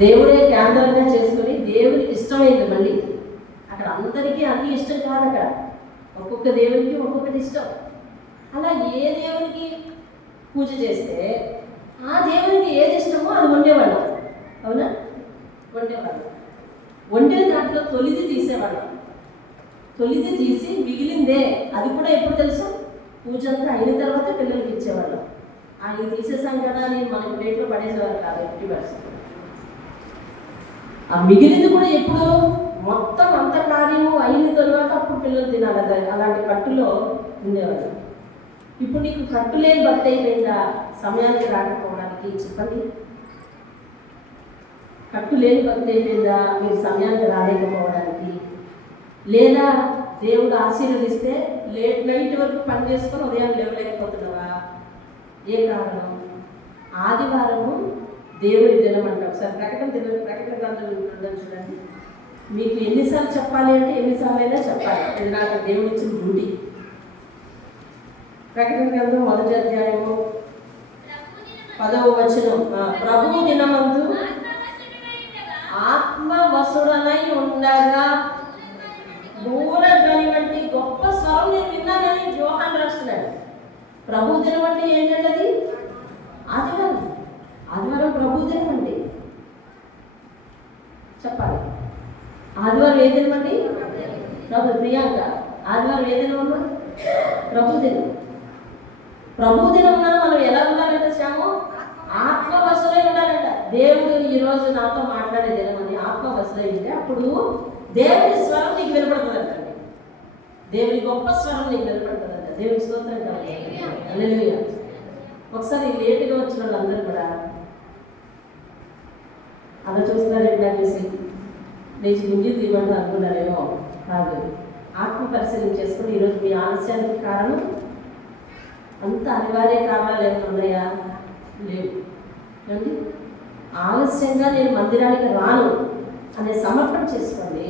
దేవుడే కేంద్రంగా చేసుకుని దేవుడికి ఇష్టమైంది. మళ్ళీ అక్కడ అందరికీ అన్ని ఇష్టం కాదు. అక్కడ ఒక్కొక్క దేవునికి ఒక్కొక్కటి ఇష్టం. అలా ఏ దేవునికి పూజ చేస్తే ఆ దేవునికి ఏది ఇష్టమో అది వండేవాళ్ళం. అవునా? వండేవాళ్ళం. వండిన దాంట్లో తొలిది తీసేవాళ్ళం. తొలిది తీసి మిగిలిందే అది కూడా ఎప్పుడు తెలుసు? పూజ అంతా అయిన తర్వాత పిల్లలకి ఇచ్చేవాళ్ళం. ఆయన తీసేసాం కదా అని మన ప్లేట్లో పడేసేవారు కాదు. 50%. ఆ మిగిలింది కూడా ఎప్పుడు? మొత్తం అంత కార్యము అయిన తర్వాత అప్పుడు పిల్లలు తినాలి. అలాంటి కట్టులో ఉండేవాళ్ళు. ఇప్పుడు నీకు కట్టు లేని భక్తి అయిపోయిందా సమయానికి రాకపోవడానికి? చెప్పండి. కట్టు లేని భక్తి అయిపోయిందా మీరు సమయానికి రాలేకపోవడానికి? లేదా దేవుడు ఆశీర్వదిస్తే లేట్ నైట్ వరకు పని చేసుకొని ఉదయం లేవలేకపోతున్నావా? ఏ కారణం? ఆదివారము దేవుడి దినం అంట. ఒకసారి ప్రకటన గ్రంథం చూడండి. మీకు ఎన్నిసార్లు చెప్పాలి అంటే ఎన్నిసార్లు అయినా చెప్పాలి. ఇది నాకు దేవుడు ఇచ్చిన డ్యూటీ. ప్రకటన గ్రంథం 1వ అధ్యాయము 10వ వచనం. ప్రభువు దినమందు ఆత్మవశుడనై ఉండగా దూరధ్వని వంటి గొప్ప స్వరం నేను విన్నానని యోహాను రాస్తున్నాడు. ప్రభు దినం అంటే ఏంటంటే అది ఆదివారం. ఆదివారం ప్రభు దినం అండి. చెప్పాలి. ఆదివారం ఏ దినం అండి? ప్రభు. ప్రియాంక, ఆదివారం ఏ దినం అమ్మా? ప్రభు దినం. ప్రభు దినమున మనం ఎలా ఉండాలంటే శ్యాము? ఆత్మవశులై ఉండాలంట. దేవుడు ఈరోజు నాతో మాట్లాడే దినం అని ఆత్మవశులై ఉంటే అప్పుడు దేవుని స్వరం నీకు వినపడుతుందంట. దేవుని గొప్ప స్వరం నీకు వినపడుతుందంట. దేవుని స్తోత్రం కావాలి. హల్లెలూయా. ఒకసారి లేటుగా వచ్చిన వాళ్ళందరూ కూడా అలా చూస్తున్నారేంటి అనేసి లేచి గుంజి తీయమంటూ అనుకున్నారేమో. కాదు. ఆత్మ పరిశీలన చేసుకుని ఈరోజు మీ ఆలస్యానికి కారణం అంత అనివార్య కారణాలు ఏమైనా ఉన్నాయా? లేవు. ఏమండి? ఆలస్యంగా నేను మందిరానికి రాను అనే సమర్పణ చేసుకోండి.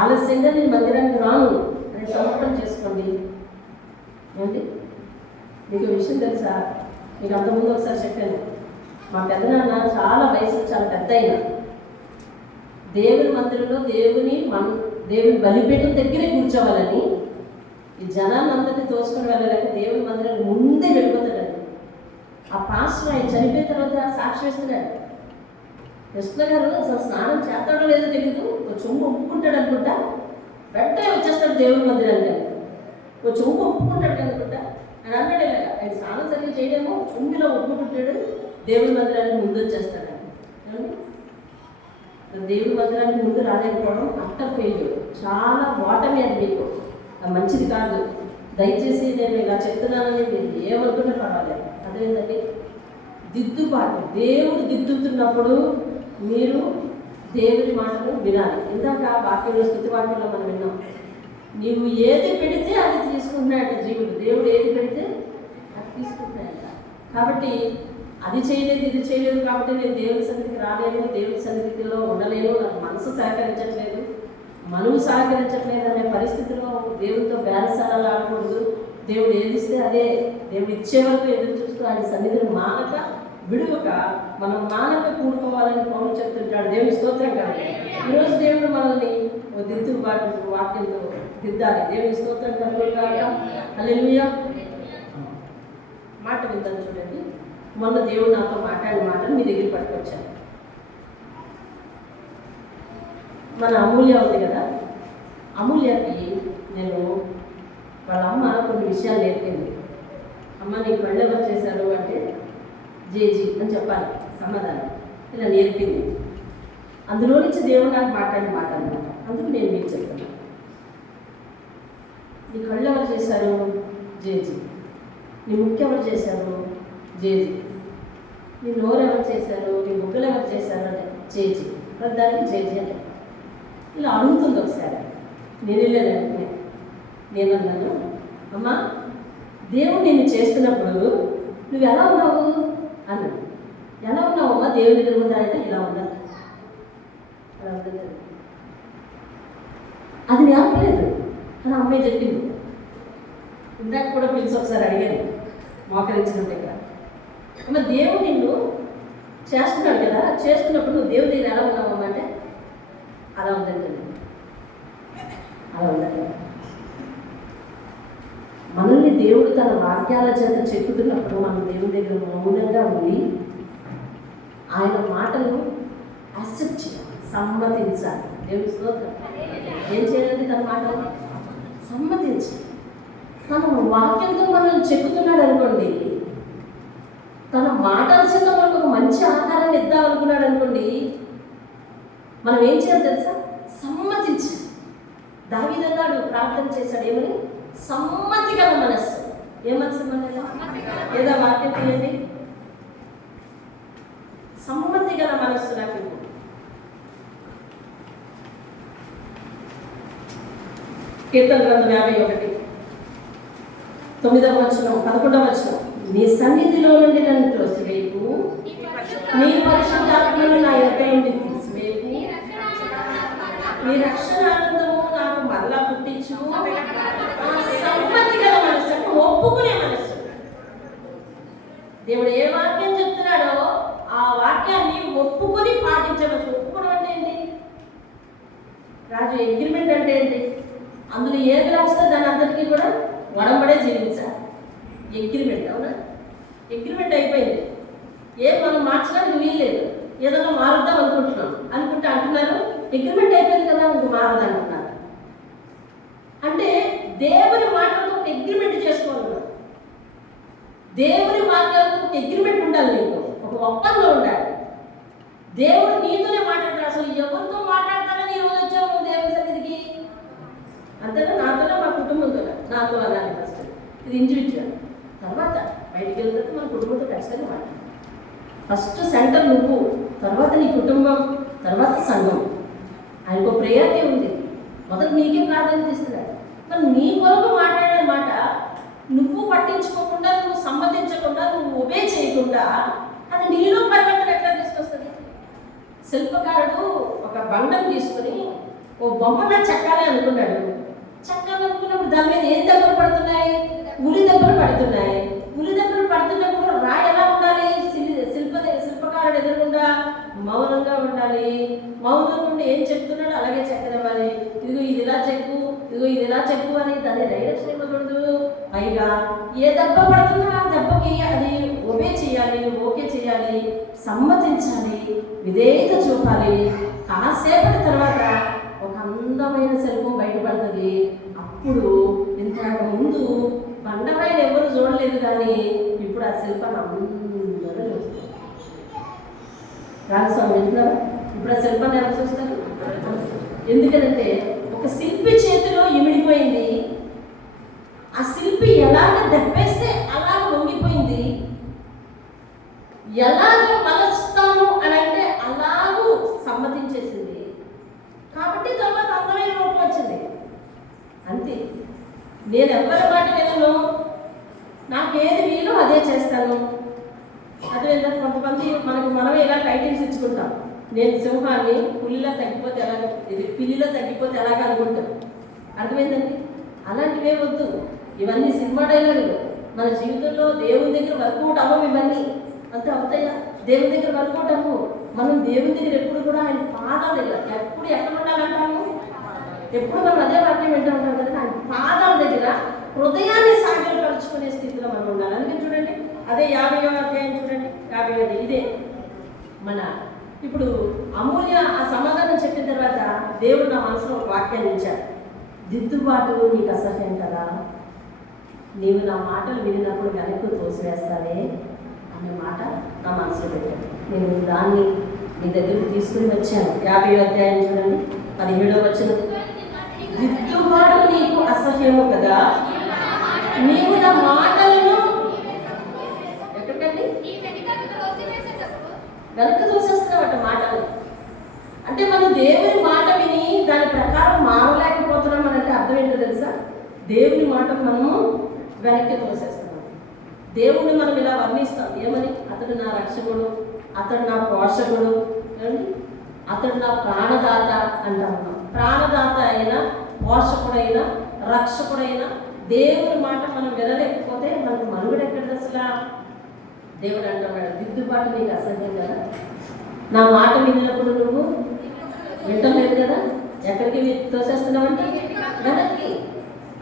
ఆలస్యంగా నేను మందిరానికి రాను అనే సమర్పణ చేసుకోండి. ఏమండి? మీకు విషయం తెలుసా? మీకు అంతకుముందు ఒకసారి చెప్పాను. మా పెద్దనాన్న చాలా వయసు, చాలా పెద్ద అయినా దేవుని మందిరంలో దేవుని బలిపీఠం దగ్గరే కూర్చోవాలని ఈ జనాన్ని అందరినీ తోసుకొని వెళ్ళలేక దేవుని మందిరానికి ముందే వెళ్ళిపోతాడండి. ఆ పాస్టర్ ఆయన చనిపోయిన తర్వాత సాక్షి వేస్తున్నాడు. కృష్ణ గారు అసలు స్నానం చేస్తాడో లేదో తెలియదు, ఒక చొంపు ఒప్పుకుంటాడు అనుకుంటా, వెంటనే వచ్చేస్తాడు దేవుని మందిరానికి. ఒక చొంపు ఒప్పుకుంటాడు అనుకుంటా అని అన్నాడు. ఆయన స్నానం సరిగ్గా చేయడేమో చొంబిలో ఒప్పుకుంటాడు, దేవుని మందిరానికి ముందు వచ్చేస్తాడు. దేవుని మందిరానికి ముందు రాలేకపోవడం అట్టర్ ఫెయిల్యూర్, చాలా ఓటమి. అది మీకు మంచిది కాదు. దయచేసి నేను ఇలా చెప్తున్నానని మీరు ఏమనుకుంటే పర్వాలేదు. అదేంటంటే దిద్దుబాటు. దేవుడు దిద్దుతున్నప్పుడు మీరు దేవుని మాటలు వినాలి. ఇందాక వాక్యంలో, స్తుతి వాక్యంలో మనం విన్నాం, నీవు ఏది పెడితే అది తీసుకుంటున్నాయంట జీవుడు. దేవుడు ఏది పెడితే అది తీసుకుంటున్నాయంట. కాబట్టి అది చేయలేదు, ఇది చేయలేదు కాబట్టి నేను దేవుని సన్నిధికి రాలేను, దేవుని సన్నిధిలో ఉండలేను, నాకు మనసు సహకరించట్లేదు, మనవు సహకరించట్లేదు అనే పరిస్థితిలో దేవుడితో బేరసారాలు ఆడకూడదు. దేవుడు ఏది ఇస్తే అదే, దేవుడు ఇచ్చే వరకు ఎదురు చూస్తూ ఆయన సన్నిధిని మానక విడువక మనం మానక కూడుకోవాలని పౌలు చెప్తుంటాడు. దేవుని స్తోత్రం కాదు. ఈరోజు దేవుడు మనల్ని దిద్దుబాటు వాక్యంతో దిద్దాలి. దేవుని స్తోత్రం కలుగుతాగా. హల్లెలూయా. మాట విందాం చూడండి. మొన్న దేవుడు నాతో మాట్లాడిన మాటలు మీ దగ్గర పట్టుకొచ్చాను. మన అమూల్య ఉంది కదా, అమూల్యకి నేను వాళ్ళ అమ్మ కొన్ని విషయాలు నేర్పింది. అమ్మ నీకు పెళ్ళి ఎవరు చేశారు అంటే జేజీ అని చెప్పాలి సమాధానం. ఇలా నేర్పింది. అందులో నుంచి దేవుడు నాకు మాట్లాడిన మాట అన్నమాట. అందుకు నేను మీకు చెప్తాను. నీ కళ్ళు ఎవరు చేశారు? జేజీ. నీ ముక్కు ఎవరు చేశారు? జేజీ. నీ నోరు ఎవరు చేశారు? నీ ముగ్గులు ఎవరు చేశారు అంటే జేజీ. దానికి జేజీ అంటే ఇలా అడుగుతుంది. ఒకసారి నేను వెళ్ళాను, నేను అన్నాను, అమ్మా దేవుడు నేను చేస్తున్నప్పుడు నువ్వు ఎలా ఉన్నావు అన్నాడు. ఎలా ఉన్నావమ్మా దేవుని దగ్గర ఉందా అంటే ఇలా ఉన్నా. అలా ఉంటుంది. అది నేర్పలేదు అని అమ్మాయి చెప్పింది. ఇందాక కూడా పిలిచి ఒకసారి అడిగాను మోకరించిన దగ్గర, అమ్మ దేవుడు నిన్ను చేస్తున్నాడు కదా, చేస్తున్నప్పుడు నువ్వు దేవుడి దగ్గర ఎలా ఉన్నావమ్మా అంటే అలా ఉందండి, అలా ఉందండి. మనల్ని దేవుడు తన వాక్యాల చేత చెప్పుతున్నప్పుడు మనం దేవుడి దగ్గర మౌనంగా ఉండి ఆయన మాటలు యాక్సెప్ట్ చేయాలి, సమ్మతించాలి. దేవుడి స్తోత్రం. ఏం చేయాలి? తన మాటలు సమ్మతించాలి. తన వాక్యంతో మనల్ని చెప్పుతున్నాడు అనుకోండి, తన మాటల చేత మనకు ఒక మంచి ఆకారాన్ని ఇద్దాం అనుకున్నాడు అనుకోండి, మనం ఏం చేయాలి తెలుసా? సమ్మతించాలి. దావీదు అన్నాడు, ప్రార్థన చేశాడు ఏమని? సమ్మతి గల మనస్సు. ఏ మనస్సు మనల్ని? ఏదో వాక్యం తీయండి. సమ్మతి గల మనస్సు నాకు ఇప్పుడు. కీర్తన గ్రంథం 51 9వ వచనం 11వ వచనం. నీ సన్నిధిలో నుండి నన్ను త్రోసివేయకు, నీ పరిశుద్ధాత్మను నా యొద్ద నుండి తీసివేయకు, నీ రక్షణ ఆనందము నాకు మరలా పుట్టించు. సమ్మతి గల మనస్సు అంటే ఒప్పుకునే మనస్సు. దేవుడు ఏ వాక్యం చెప్తున్నాడో ఆ వాక్యాన్ని ఒప్పుకొని పాటించవచ్చు. ఒప్పుకోవడం అంటే ఏంటి? రాజు అగ్రిమెంట్ అంటే ఏంటి? అందులో ఏది రాస్తే దాని అందరికీ కూడా వడంబడే జీవించాలి. అగ్రిమెంట్, అవునా? అగ్రిమెంట్ అయిపోయింది, ఏం మనం మార్చడానికి వీల్లేదు. ఏదైనా మారుద్దాం అనుకుంటే అంటున్నారు అగ్రిమెంట్ అయిపోయింది కదా, ఇంక మారదు అంటున్నారు. అంటే దేవుని మాటలతో ఒక అగ్రిమెంట్ చేసుకోవాలి. దేవుని మాటలతో ఒక అగ్రిమెంట్ ఉండాలి, నీకు ఒక ఒప్పందం ఉండాలి. దేవుడు నీతోనే మాట్లాడతాడు. అసలు ఎవరితో మాట్లాడతాడని ఈరోజు వచ్చావు నువ్వు దేవుని సన్నిధికి? అంతేనా? నాతోనే, మా కుటుంబంతోనే. నాతో అనాలి ఫస్ట్. ఇది ఇండివిజువల్. తర్వాత బయటికి వెళ్తే మన కుటుంబంతో ఖచ్చితంగా మాట్లాడాలి. ఫస్ట్ సెంటర్ నువ్వు, తర్వాత నీ కుటుంబం, తర్వాత సంఘం. ఆయనకు ప్రయారిటీ ఉంది. మొదట నీకే ప్రాధాన్యత ఇస్తున్నాడు. మరి నీ కొరకు మాట్లాడే మాట నువ్వు పట్టించుకోకుండా, నువ్వు సమ్మతించకుండా, నువ్వు ఒబే చేయకుండా అది నీలో పరివర్తన ఎట్లా తీసుకొస్తుంది? శిల్పకారుడు ఒక బండం తీసుకుని ఓ బొమ్మన చెక్కాలి అనుకున్నాడు. చెక్కాలనుకున్నప్పుడు దాని మీద ఏం దెబ్బలు పడుతున్నాయి? ఉలి దెబ్బలు పడుతున్నాయి. ఉలి దెబ్బలు పడుతున్నప్పుడు రాయి ఎలా ఉండాలి? శిల్పకారుడు ఎదురుకుండా మౌనంగా ఉండాలి. మౌనంగా ఉండి ఏం చెప్తున్నాడో అలాగే చెక్కనివ్వాలి. ఇదిగో ఇది ఇలా చెక్కు, ఇదిగో ఇది ఇలా చెక్కు అని దాన్ని డైరెక్షన్ ఇవ్వకూడదు. పైగా ఏ దెబ్బ పడుతున్నా ఆ దెబ్బకి అది ఒబే చేయాలి, ఓకే చేయాలి, సమ్మతించాలి, విధేయత చూపాలి. కాసేపటి తర్వాత ఒక అందమైన శిల్పం బయటపడుతుంది. అప్పుడు ఇంతకు ముందు బండరాయిని ఎవరు చూడలేదు, కానీ ఇప్పుడు ఆ శిల్పాన్ని అందరూ చూస్తారు. రాగస్వామి వింటున్నారా? ఇప్పుడు ఆ శిల్పాన్ని ఎవరు చూస్తారు? ఎందుకంటే ఒక శిల్పి చేతిలో ఇమిడిపోయింది. ఆ శిల్పి ఎలాగ దెబ్బేస్తే అలాగ వంగిపోయింది. ఎలాగ మలస్తాను అని అంటే అలాగూ సమ్మతించేసింది. కాబట్టి తర్వాత అందమైన రూపం వచ్చింది. అంతే. నేను ఎవరి మాట వినను, నాకు ఏది వీలో అదే చేస్తాను. అదే కొంతమంది మనమే ఇలా టైటిల్స్ ఇచ్చుకుంటాం. నేను సింహాన్ని, పులిలా తగ్గిపోతే ఎలాగ, ఇది పిల్లిలో తగ్గిపోతే ఎలాగ అనుకుంటాం. అర్థమైందండి? అలాంటివే వద్దు. ఇవన్నీ సినిమా డైలాగులు. మన జీవితంలో దేవుని దగ్గర వర్కౌట్ అవ్వవు ఇవన్నీ. అంతే అవుతాయా? దేవుని దగ్గర వర్కౌట్ అవ్వవు. మనం దేవుని దగ్గర ఎప్పుడు కూడా ఆయన పాదాల దగ్గర, ఎప్పుడు ఎక్కడ ఉండాలంటాము? ఎప్పుడు మనం అదే వాక్యం వింటూ ఉంటాం కదా, ఆయన పాదాల దగ్గర హృదయాన్ని సాగరపరుచుకునే స్థితిలో మనం ఉండాలి. అందుకే చూడండి, అదే 50వ అధ్యాయం చూడండి. 50వ ఇదే మన ఇప్పుడు అమూల్య ఆ సమాధానం చెప్పిన తర్వాత దేవుడు నా మనసులో ఒక వాక్యాన్ని ఇచ్చాడు. దిద్దుబాటు నీకు అసహ్యం కదా, నీవు నా మాటలు వినినప్పుడు వెనక్కు తోసివేస్తావే అనే మాట నా మనసులో పెట్టాడు. నేను దాన్ని మీ దగ్గరకు తీసుకుని వచ్చాను. 50వ అధ్యాయం చూడండి, 17వ వచనం. దిద్దుబాటు నీకు అసహ్యము కదా, నీవు నా మాటలను ఎక్కడికండి వెనక తోసేస్తున్నావట మాటలు. అంటే మనం దేవుని మాట విని దాని ప్రకారం మారలేకపోతున్నాం అంటే అర్థం ఏంటో తెలుసా? దేవుని మాటకు మనము వెనక్కి తోసేస్తున్నాం. దేవుణ్ణి మనం ఇలా వర్ణిస్తాం ఏమని? అతడు నా రక్షకుడు, అతడు నా పోషకుడు, అతడు నా ప్రాణదాత అంటాం. ప్రాణదాత అయినా, పోషకుడైనా, రక్షకుడైనా దేవుని మాట మనం వినలేకపోతే మనకు మనుగడ ఎక్కడ? అసలు దేవుడు అంటున్నాడు, దిద్దుబాటు నీకు అసహ్యం కదా, నా మాట విన్నప్పుడు నువ్వు వింటలేదు కదా, ఎక్కడికి తోసేస్తున్నావంటే వెనక్కి.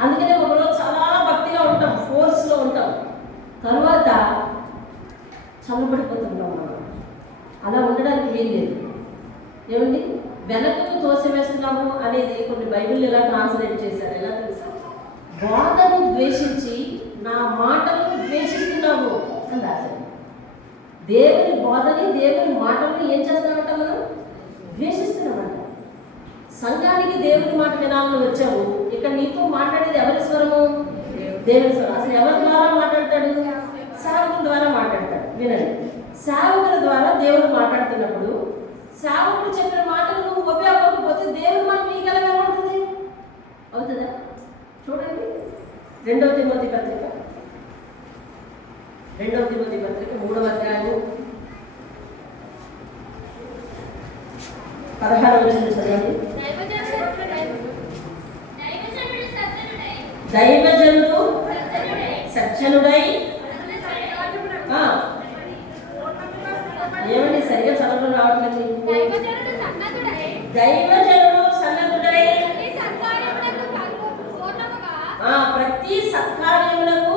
అందుకనే ఒకరోజు చాలా భక్తిగా ఉంటాం, ఫోర్స్లో ఉంటాం, తర్వాత చల్లబడిపోతుంటాం మనం. అలా ఉండడానికి వీల్లేదు. ఏమండి, వెనక్కు తోసివేస్తున్నాము అనేది కొన్ని బైబిల్ ఎలా ట్రాన్స్లేట్ చేశారు, ఎలా తెలుసా? బోధను ద్వేషించి నా మాటలను ద్వేషిస్తున్నాము అని రాశారు. దేవుని బోధని, దేవుని మాటలను ఏం చేస్తామంట మనం? ద్వేషిస్తున్నామంట. సంఘానికి దేవుని మాట వినాలని వచ్చావు, ఇక్కడ నీతో మాట్లాడేది ఎవరి స్వరము? దేవుని స్వరం. అసలు ఎవరి ద్వారా మాట్లాడతాడు? సేవకుల ద్వారా మాట్లాడతాడు. వినండి, సేవకుల ద్వారా దేవుడు మాట్లాడుతున్నప్పుడు సేవకుడు చెప్పిన మాటలు నువ్వు ఉపయోగపడకపోతే దేవుని మాట నీకు ఎలా వినబడుతుంది? అవుతుందా? చూడండి, 2వ తిమోతి పత్రిక 3వ అధ్యాయము 16వ వచనం చదవండి. దైవజనుడు సజ్జనుడై, ఏమండి సరిగా చదవడం రావట్లేదు. దైవజనుడు సన్నద్ధుడై ప్రతి సత్కార్యములకు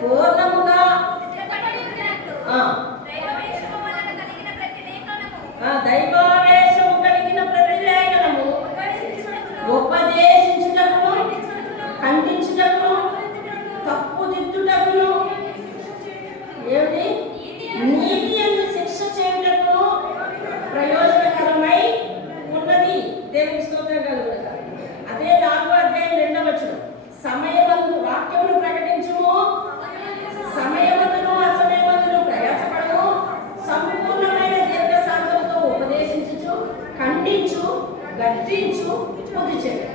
పూర్ణముగా దైవావేశము కలిగిన ప్రతి లేఖనము ఉపదేశించుటకును, ఖండించుటకును, తప్పుదిద్దుటకును, ఏమిటి నీతి యందు శిక్ష చేయుటకును ప్రయోజనకరమై ఉన్నది. దేవునికి స్తోత్రం కలుగును. అదే 4వ అధ్యాయం 2వ వచనం, సమయమందు వాక్యమును ప్రకటించుము, సమయమందును అసమయమందును ప్రయాసపడము, సంపూర్ణమైన దీర్ఘశాంతంతో ఉపదేశించుచు, ఖండించు, గద్దించు, బుద్ధి చెప్పు.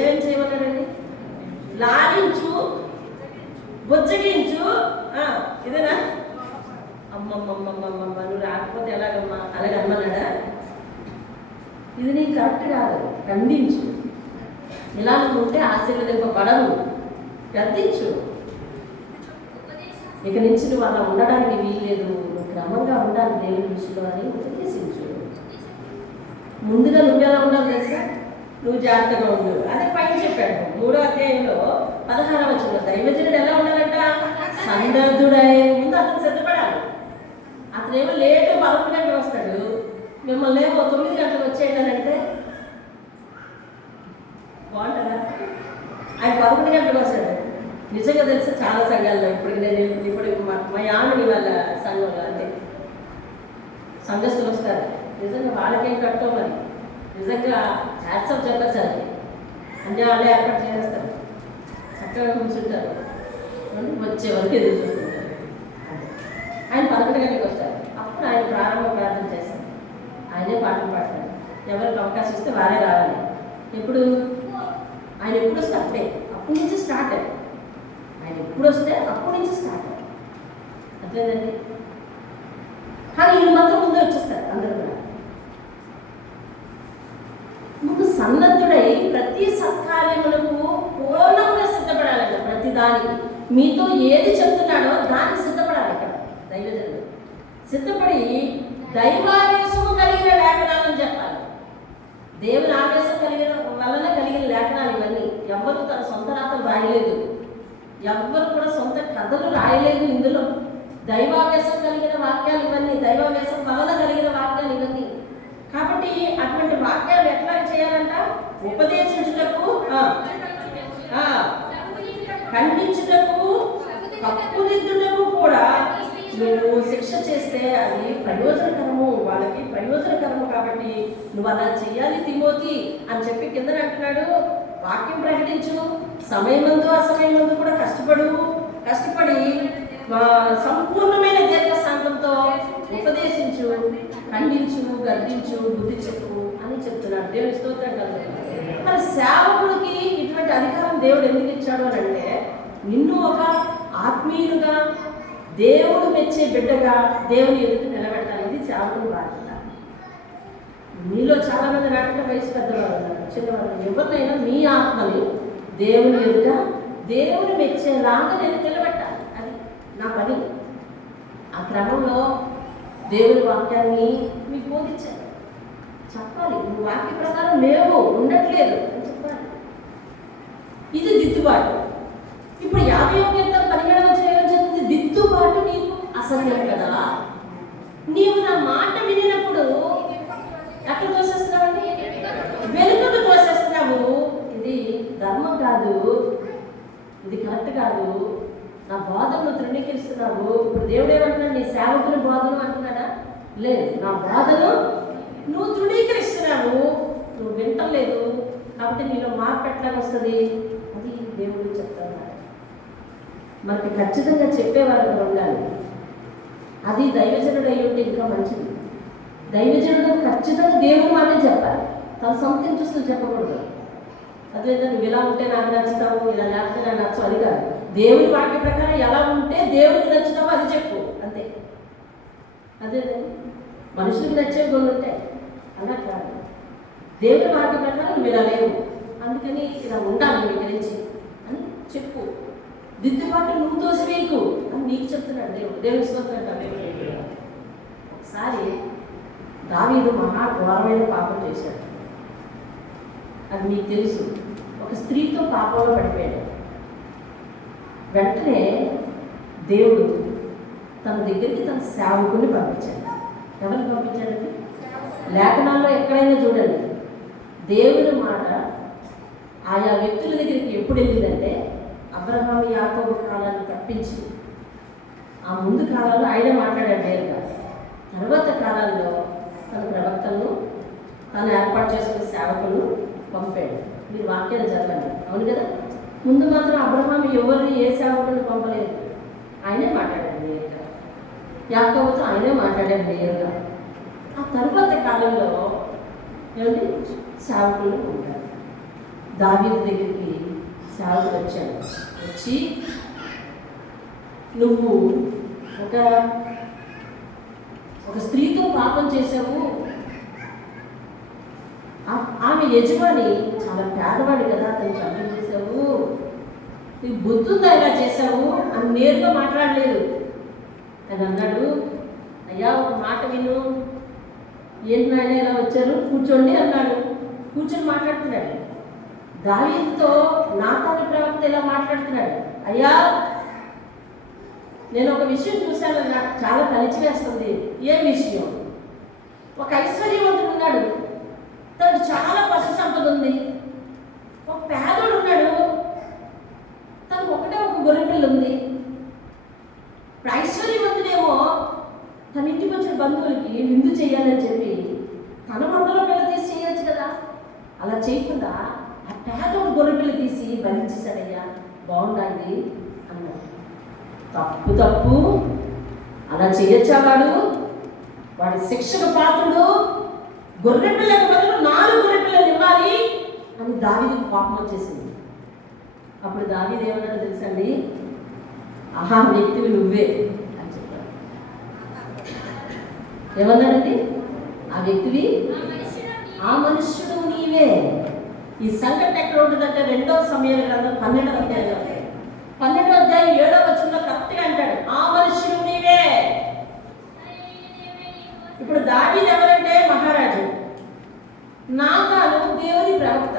ఏం చేయమన్నాడండి? లాలించు, బుజ్జగించు. ఇదేనా? అమ్మమ్మమ్మమ్మమ్మ నువ్వు రాకపోతే ఎలాగమ్మా? అలాగే అమ్మన్నాడా? ఇది నీకు కరెక్ట్ కాదు. ఖండించు. ఇలా నువ్వు ఉంటే ఆశీర్వదింపబడవు. గద్దించు. ఇక నుంచి నువ్వు అలా ఉండడానికి వీల్లేదు, నువ్వు క్రమంగా ఉండాలి దేవుని విషయంలో అని ఉపదేశించు. ముందుగా నువ్వెలా ఉండాలి తెలుసా? నువ్వు జాగ్రత్తగా ఉండు. అదే పైన చెప్పాడు 3వ అధ్యాయంలో 16వ వచనంలో దైవజనుడు ఎలా ఉండాలంట? సందర్భుడై. ముందు అతను సిద్ధపడాలి. అతనేమో లేటు 11 గంటలకు వస్తాడు, మిమ్మల్ని ఏమో 9 గంటలకు వచ్చేయాలంటే బాగుంటుందా? ఆయన 11 గంటలకు వస్తాడు. నిజంగా తెలుసా చాలా సంఘాల్లో ఇప్పుడు మా యామిని వాళ్ళ సంఘంలో అంటే సంఘస్థులు వస్తారు. నిజంగా వాళ్ళకేం కట్టో మరి నిజంగా హ్యాట్సాప్ చెప్పచ్చు. అది అంటే వాళ్ళే ఏర్పాటు చేస్తారు, చక్కగా కూర్చుంటారు, వచ్చే వరకు ఎదురు చూస్తుంటారు. ఆయన 11 గంటలకు వస్తారు. అప్పుడు ఆయన ప్రారంభ ప్రార్థన చేస్తారు, ఆయనే పాటలు పాడతారు. ఎవరికి అవకాశం ఇస్తే వారే రావాలి. ఎప్పుడు ఆయన ఎప్పుడు వస్తే అప్పుడే, అప్పటి నుంచి స్టార్ట్ అయ్యి ఆయన ఎప్పుడు వస్తే అప్పటి నుంచి స్టార్ట్ అయ్యి అట్లేదండి. కానీ వీళ్ళు మాత్రం ముందే వచ్చేస్తారు. అందరూ కూడా ముందు సన్నద్ధుడై ప్రతి సత్కార్యములకు పూర్ణంగా సిద్ధపడాలంట. ప్రతి దానికి మీతో ఏది చెప్తున్నాడో దానికి సిద్ధపడాలి. ఇక్కడ దైవజనుడు సిద్ధపడి దైవావేశము కలిగిన లేఖనాలను చెప్పాలి. దేవుని ఆవేశం వలన కలిగిన లేఖనాలు ఇవన్నీ. ఎవ్వరు తన సొంత రాతలు రాయలేదు, ఎవ్వరు కూడా సొంత కథలు రాయలేదు. ఇందులో దైవావేశం కలిగిన వాక్యాలు ఇవన్నీ, దైవావేశం వలన కలిగిన వాక్యాలు ఇవన్నీ. కాబట్టి అటువంటి వాక్యాలు ఎట్లా చేయాలంట? ఉపదేశించుటకు, ఖండించుటకు, తప్పుదిద్దుటకు కూడా నువ్వు శిక్ష చేస్తే అది ప్రయోజనకరము, వాళ్ళకి ప్రయోజనకరము. కాబట్టి నువ్వు అలా చెయ్యాలి తిమోతి అని చెప్పి కింద అంటున్నాడు. వాక్యం ప్రకటించు, సమయమందు అసమయమందు కూడా కష్టపడి సంపూర్ణమైన దీర్ఘశాంతంతో ఉపదేశించు, ఖండించు, గద్దించు, బుద్ధి చెప్పు అని చెప్తున్నాడు. దేవుని స్తోత్రం కలుగుతుంది. మరి సేవకుడికి ఇటువంటి అధికారం దేవుడు ఎందుకు ఇచ్చాడు అని అంటే, నిన్ను ఒక ఆత్మీయులుగా, దేవుడు మెచ్చే బిడ్డగా దేవుని ఎదుట నిలబెట్టాలి. ఇది సేవకుడి బాధ్యత. మీలో చాలా మంది నాటక వయసు పెద్దవాళ్ళు ఉన్నారు, చిన్నవాళ్ళు. ఎవరినైనా మీ ఆత్మని దేవుని ఎదుట దేవుని మెచ్చేలాగా నేను నిలబెట్టాలి. అది నా పని. ఆ క్రమంలో దేవుని వాక్యాన్ని మీకు బోధించారు. చెప్పాలి, నువ్వు వాక్య ప్రకారం లేవు, ఉండట్లేదు అని చెప్పాలి. ఇది దిద్దుబాటు. ఇప్పుడు 50వ కీర్తన 17వ వచనం చెప్తుంది, దిద్దుబాటు నీకు అసహ్యం కదా. నీవు నా మాట వినినప్పుడు ఎక్కడ తోసేస్తున్నావు? వెనుకకు తోసేస్తున్నావు. ఇది ధర్మం కాదు, ఇది కరెక్ట్ కాదు. నా బోధనను తృణీకరిస్తున్నావు. ఇప్పుడు దేవుడు ఏమంటున్నాడు? నీ సేవకుని బోధన అంటున్నాడా? లేదు, నా బోధను నువ్వు తృణీకరిస్తున్నావు, నువ్వు వింటలేదు. కాబట్టి నీలో మార్పు ఎట్లా వస్తుంది? అది దేవుడు చెప్తున్నాడు. మనకి ఖచ్చితంగా చెప్పేవారు ఉండాలి. అది దైవజనుడు అయి ఉంటే ఇంకా మంచిది. దైవజనుడు ఖచ్చితంగా దేవుడు మాటే చెప్పాలి, తన సొంత ఇంట్రెస్టులు చెప్పకూడదు. అదేవిధంగా నువ్వు ఇలా ఉంటే నాకు నచ్చుతావు, ఇలా లేకపోతే నాకు నచ్చవు, అది కాదు. దేవుని వాక్య ప్రకారం ఎలా ఉంటే దేవుడికి నచ్చుతావో అది చెప్పు, అంతే. అదే మనుషులకు నచ్చే కొన్ని ఉంటాయి, అలా కాదు. దేవుని వాక్య ప్రకారం నువ్వు ఇలా లేవు, అందుకని ఇలా ఉండాలి నీ గురించి అని చెప్పు. దిద్దుబాటు నువ్వు తోసివేయకు అని నీకు చెప్తున్నాడు దేవుడు. దేవుని స్తోత్రం. ఒకసారి దావీదు మహా ఘోరమైన పాపం చేశాడు, అది మీకు తెలుసు. ఒక స్త్రీతో పాపంలో పడిపోయాడు. వెంటనే దేవుడు తన దగ్గరికి తన సేవకుని పంపించాడు. ఎవరిని పంపించాడండి? లేఖనాల్లో ఎక్కడైనా చూడండి, దేవుని మాట ఆయా వ్యక్తుల దగ్గరికి ఎప్పుడు వెళ్ళిందంటే అబ్రహాము యాకోబు కాలాన్ని తప్పించి ఆ ముందు కాలంలో ఆయన మాట్లాడాడు నేరుగా. తర్వాత కాలాల్లో తన ప్రవక్తలను, తను ఏర్పాటు చేసుకున్న సేవకులను పంపాడు. మీరు వాక్యాలు చదవండి, అవును కదా. ముందు మాత్రం అబ్రహాము ఎవరిని ఏ సేవకులను పంపలేదు, ఆయనే మాట్లాడాడు నేరుగా. యాకోబుతో ఆయనే మాట్లాడాడు నేరుగా. ఆ తర్వాత కాలంలో ఏమంటే సేవకులను పంపాడు. దావీదు దగ్గరికి సేవకుడు వచ్చాడు. వచ్చి నువ్వు ఒక స్త్రీతో పాపం చేసావు, ఆమె యజమాని చాలా పేదవాడు కదా, అతను చంపం చేసావు, నీకు బుద్ధుందా ఇలా చేసావు అని నేరుగా మాట్లాడలేదు. అని అన్నాడు, అయ్యా ఒక మాట విను. ఏంటి నాయన ఇలా వచ్చారు, కూర్చోండి అన్నాడు. కూర్చొని మాట్లాడుతున్నాడు. దావీదుతో నాతాను ప్రవక్త ఇలా మాట్లాడుతున్నాడు, అయ్యా నేను ఒక విషయం చూశాను, నాకు చాలా కలిచివేస్తుంది. ఏ విషయం? ఒక ఐశ్వర్యవంతుడు ఉన్నాడు, తనకు చాలా పశు సంపద ఉంది. ఒక పేదోడు ఉన్నాడు, తనకు ఒకటే ఒక గొర్రెపిల్ల ఉంది. ఇప్పుడు ఐశ్వర్యవంతుడేమో తన ఇంటికి వచ్చిన బంధువులకి విందు చేయాలని చెప్పి తన మందలో పిల్ల తీసి చేయొచ్చు కదా. అలా చేయకుండా ఆ పేదోడు గొర్రెపిల్ల తీసి బలించేశాడయ్యా, బాగుండాలి అన్నాడు. తప్పు, అలా చేయొచ్చా? వాడి శిక్షకు పాత్రుడు. గొర్రెపిల్లకు బదులు 4 గొర్రెపిల్లలు ఇవ్వాలి అని దావీదుకు కోపం వచ్చేసింది. అప్పుడు దావీదు ఏమన్నాడో తెలుసండి? ఆహా, వ్యక్తివి నువ్వే అని చెప్పాడు. ఏమన్నాడండి? ఆ వ్యక్తివి, ఆ మనుష్యుడు నీవే. ఈ సంఘటన ఎక్కడ ఉంటుందంటే 2వ సమూయేలు గ్రంథం 12వ అధ్యాయం 7వ వచనంలో కరెక్ట్గా అంటాడు, ఆ మనుష్యుడు నీవే. ఇప్పుడు దావీదు ఎవరంటే మహారాజు, నాతాను దేవుని ప్రవక్త.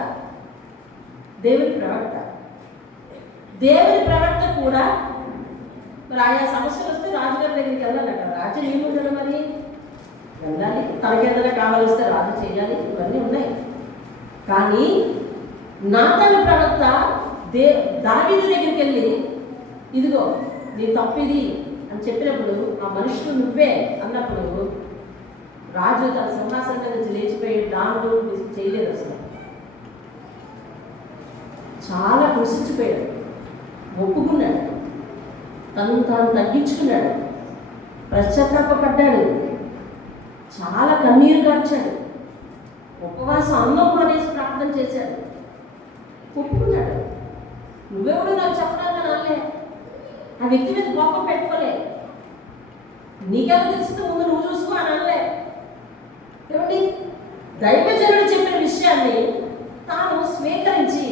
దేవుని ప్రవక్త కూడా మరి ఆయా సమస్యలు వస్తే రాజుగారి దగ్గరికి వెళ్ళాలట. రాజు ఏముండదు, మరి వెళ్ళాలి, తనకి ఏదైనా కావాలి వస్తే రాజు చేయాలి, ఇవన్నీ ఉన్నాయి. కానీ నాతాను ప్రవక్త దావీదు దగ్గరికి వెళ్ళి, ఇదిగో నీ తప్పిది అని చెప్పినప్పుడు, ఆ మనుషులు నువ్వే అన్నప్పుడు రాజు తన సింహాసనం మీద నుంచి లేచిపోయి దాంట్లో చేయలేదు. అసలు చాలా కృషించిపోయాడు, ఒప్పుకున్నాడు, తను తగ్గించుకున్నాడు, పశ్చాత్తాపడ్డాడు, చాలా కన్నీరు గార్చాడు, ఉపవాసం అన్నం మానేసి ప్రార్థన చేశాడు, ఒప్పుకున్నాడు. నువ్వెవడో నాకు చెప్పడానికి అనలే, ఆ వ్యక్తి మీద కోపం పెట్టుకోలే, నీకెలా తెలిసిందో ముందు నువ్వు చూసుకో అని అనలే. ఏమండి, దైవజనుడు చెప్పిన విషయాన్ని తాను స్వీకరించి